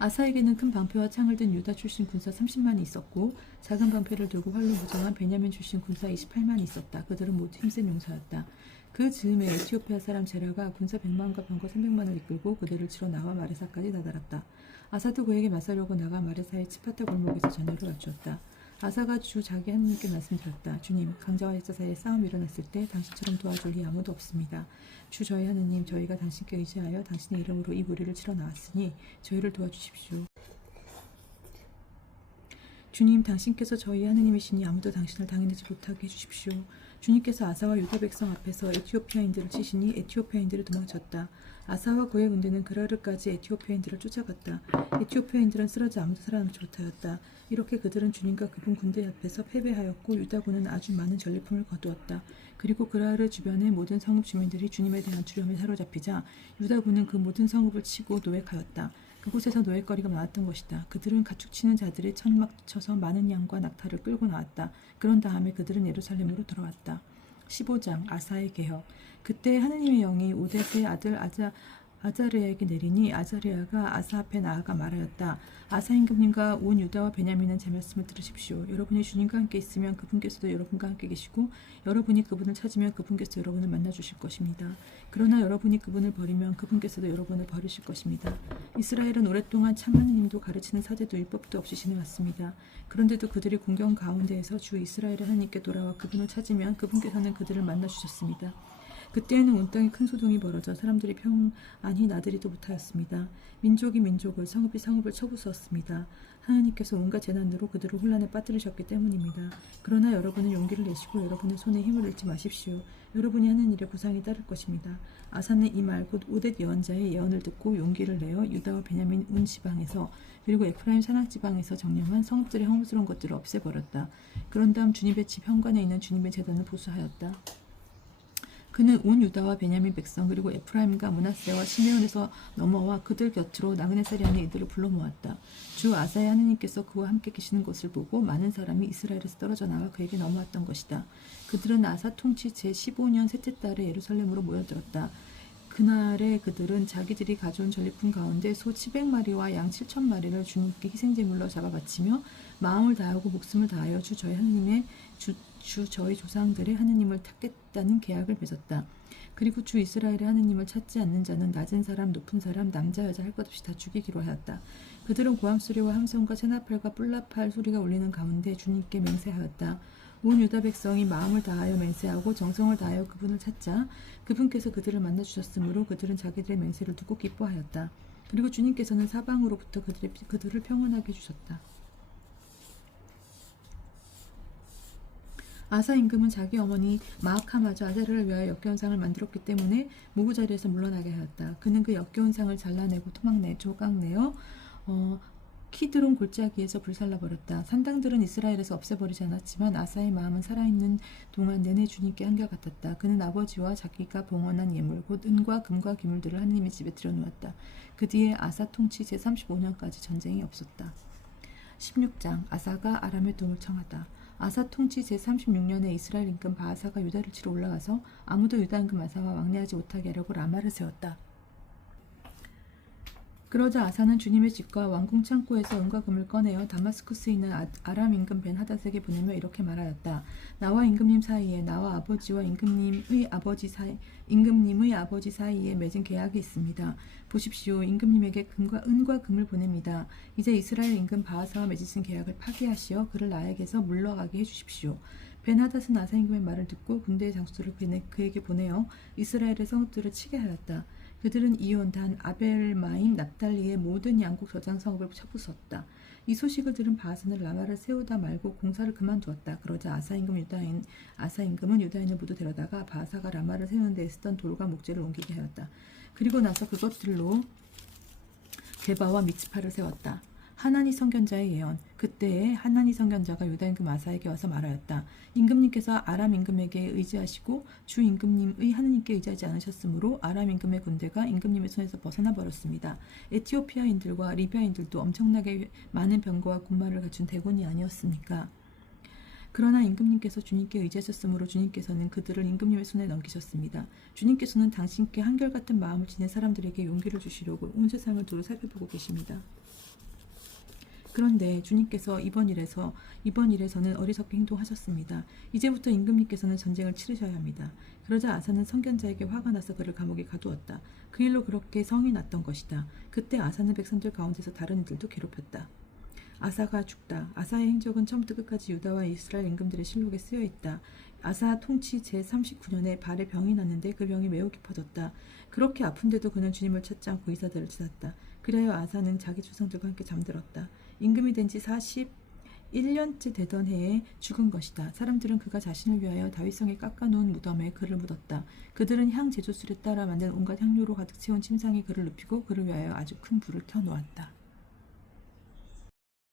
아사에게는 큰 방패와 창을 든 유다 출신 군사 30만이 있었고 작은 방패를 들고 활로 무장한 베냐민 출신 군사 28만이 있었다. 그들은 모두 힘센 용사였다. 그 즈음에 에티오피아 사람 제라가 군사 100만과 병거 300만을 이끌고 그들을 치러 나와 마레사까지 다다랐다. 아사도 그에게 맞서려고 나가 마레사의 치파타 골목에서 전열을 갖추었다. 아사가 자기 하나님께 말씀드렸다. 주님, 강자와 약자 사이에 싸움이 일어났을 때 당신처럼 도와줄 리 아무도 없습니다. 저희 하느님, 저희가 당신께 의지하여 당신의 이름으로 이 무리를 치러 나왔으니 저희를 도와주십시오. 주님, 당신께서 저희 하느님이시니 아무도 당신을 당해내지 못하게 해주십시오. 주님께서 아사와 유다 백성 앞에서 에티오피아인들을 치시니 에티오피아인들이 도망쳤다. 아사와 그의 군대는 그라르까지 에티오피아인들을 쫓아갔다. 에티오피아인들은 쓰러져 아무도 살아남지 못하였다. 이렇게 그들은 주님과 그분 군대 앞에서 패배하였고 유다군은 아주 많은 전리품을 거두었다. 그리고 그라르 주변의 모든 성읍 주민들이 주님에 대한 두려움에 사로잡히자 유다군은 그 모든 성읍을 치고 노획하였다. 그곳에서 노획거리가 많았던 것이다. 그들은 가축치는 자들이 천막쳐서 많은 양과 낙타를 끌고 나왔다. 그런 다음에 그들은 예루살렘으로 돌아왔다. 15장. 아사의 개혁. 그때 하느님의 영이 오뎃의 아들 아자르야에게 내리니 아자르야가 아사 앞에 나아가 말하였다. 아사 임금님과 온 유다와 베냐민은 제 말씀을 들으십시오. 여러분이 주님과 함께 있으면 그분께서도 여러분과 함께 계시고 여러분이 그분을 찾으면 그분께서 여러분을 만나주실 것입니다. 그러나 여러분이 그분을 버리면 그분께서도 여러분을 버리실 것입니다. 이스라엘은 오랫동안 참 하느님도 가르치는 사제도 율법도 없이 지내왔습니다. 그런데도 그들이 공경 가운데에서 주 이스라엘의 하나님께 돌아와 그분을 찾으면 그분께서는 그들을 만나주셨습니다. 그때에는 온 땅에 큰 소동이 벌어져 사람들이 평안히 나들이도 못하였습니다. 민족이 민족을, 성읍이 성읍을 쳐부수었습니다. 하나님께서 온갖 재난으로 그들을 혼란에 빠뜨리셨기 때문입니다. 그러나 여러분은 용기를 내시고 여러분의 손에 힘을 잃지 마십시오. 여러분이 하는 일에 보상이 따를 것입니다. 아사는 이 말 곧 오뎃 예언자의 예언을 듣고 용기를 내어 유다와 베냐민 온 지방에서 그리고 에프라임 산악 지방에서 정령한 성읍들의 허물스러운 것들을 없애버렸다. 그런 다음 주님의 집 현관에 있는 주님의 제단을 보수하였다. 그는 온 유다와 베냐민 백성 그리고 에프라임과 므낫세와 시메온에서 넘어와 그들 곁으로 나그네 살이 아닌 이들을 불러 모았다. 주 아사의 하느님께서 그와 함께 계시는 것을 보고 많은 사람이 이스라엘에서 떨어져 나와 그에게 넘어왔던 것이다. 그들은 아사 통치 제15년 셋째 달에 예루살렘으로 모여들었다. 그날에 그들은 자기들이 가져온 전리품 가운데 소 700마리와 양 7,000마리를 주님께 희생제물로 잡아 바치며 마음을 다하고 목숨을 다하여 주 저희 조상들의 하느님을 찾겠다는 계약을 맺었다. 그리고 주 이스라엘의 하느님을 찾지 않는 자는 낮은 사람, 높은 사람, 남자, 여자 할 것 없이 다 죽이기로 하였다. 그들은 고함 소리와 함성과 세나팔과 뿔나팔 소리가 울리는 가운데 주님께 맹세하였다. 온 유다 백성이 마음을 다하여 맹세하고 정성을 다하여 그분을 찾자 그분께서 그들을 만나 주셨으므로 그들은 자기들의 맹세를 두고 기뻐하였다. 그리고 주님께서는 사방으로부터 그들을 평안하게 해주셨다. 아사 임금은 자기 어머니 마아카마저 아세르를 위하여 역겨운 상을 만들었기 때문에 모구 자리에서 물러나게 하였다. 그는 그 역겨운 상을 잘라내고 조각내어 키드론 골짜기에서 불살라버렸다. 산당들은 이스라엘에서 없애버리지 않았지만 아사의 마음은 살아있는 동안 내내 주님께 한결같았다. 그는 아버지와 자기가 봉헌한 예물 곧 은과 금과 기물들을 하느님의 집에 들여놓았다. 그 뒤에 아사 통치 제35년까지 전쟁이 없었다. 16장 아사가 아람의 도움을 청하다. 아사 통치 제36년에 이스라엘 임금 바아사가 유다를 치러 올라가서 아무도 유다 임금 아사와 왕래하지 못하게 하려고 라마를 세웠다. 그러자 아사는 주님의 집과 왕궁 창고에서 은과 금을 꺼내어 다마스쿠스에 있는 아람 임금 벤하닷에게 보내며 이렇게 말하였다. 나와 임금님 사이에 나와 아버지와 임금님의 아버지 사이에 맺은 계약이 있습니다. 보십시오. 임금님에게 은과 금을 보냅니다. 이제 이스라엘 임금 바하사와 맺으신 계약을 파기하시어 그를 나에게서 물러가게 해주십시오. 벤하닷은 아사 임금의 말을 듣고 군대의 장수들을 그에게 보내어 이스라엘의 성읍들을 치게 하였다. 그들은 이온, 단, 아벨마임, 납달리의 모든 양국 저장 성읍을 쳐부쉈다. 이 소식을 들은 바하사는 라마를 세우다 말고 공사를 그만두었다. 그러자 아사 임금은 유다인을 모두 데려다가 바하사가 라마를 세우는 데 쓰던 돌과 목재를 옮기게 하였다. 그리고 나서 그것들로 게바와 미츠파를 세웠다. 하나니 선견자의 예언. 그때에 하나니 선견자가 유다 임금 아사에게 와서 말하였다. 임금님께서 아람 임금에게 의지하시고 주 임금님의 하느님께 의지하지 않으셨으므로 아람 임금의 군대가 임금님의 손에서 벗어나 버렸습니다. 에티오피아인들과 리비아인들도 엄청나게 많은 병거와 군마를 갖춘 대군이 아니었습니까? 그러나 임금님께서 주님께 의지하셨으므로 주님께서는 그들을 임금님의 손에 넘기셨습니다. 주님께서는 당신께 한결같은 마음을 지닌 사람들에게 용기를 주시려고 온 세상을 두루 살펴보고 계십니다. 그런데 주님께서 이번 일에서는 어리석게 행동하셨습니다. 이제부터 임금님께서는 전쟁을 치르셔야 합니다. 그러자 아사는 선견자에게 화가 나서 그를 감옥에 가두었다. 그 일로 그렇게 성이 났던 것이다. 그때 아사는 백성들 가운데서 다른 이들도 괴롭혔다. 아사가 죽다. 아사의 행적은 처음부터 끝까지 유다와 이스라엘 임금들의 실록에 쓰여 있다. 아사 통치 제39년에 발에 병이 났는데 그 병이 매우 깊어졌다. 그렇게 아픈데도 그는 주님을 찾지 않고 의사들을 찾았다. 그래야 아사는 자기 조상들과 함께 잠들었다. 임금이 된 지 41년째 되던 해에 죽은 것이다. 사람들은 그가 자신을 위하여 다윗성에 깎아놓은 무덤에 그를 묻었다. 그들은 향 제조술에 따라 만든 온갖 향료로 가득 채운 침상에 그를 눕히고 그를 위하여 아주 큰 불을 켜놓았다.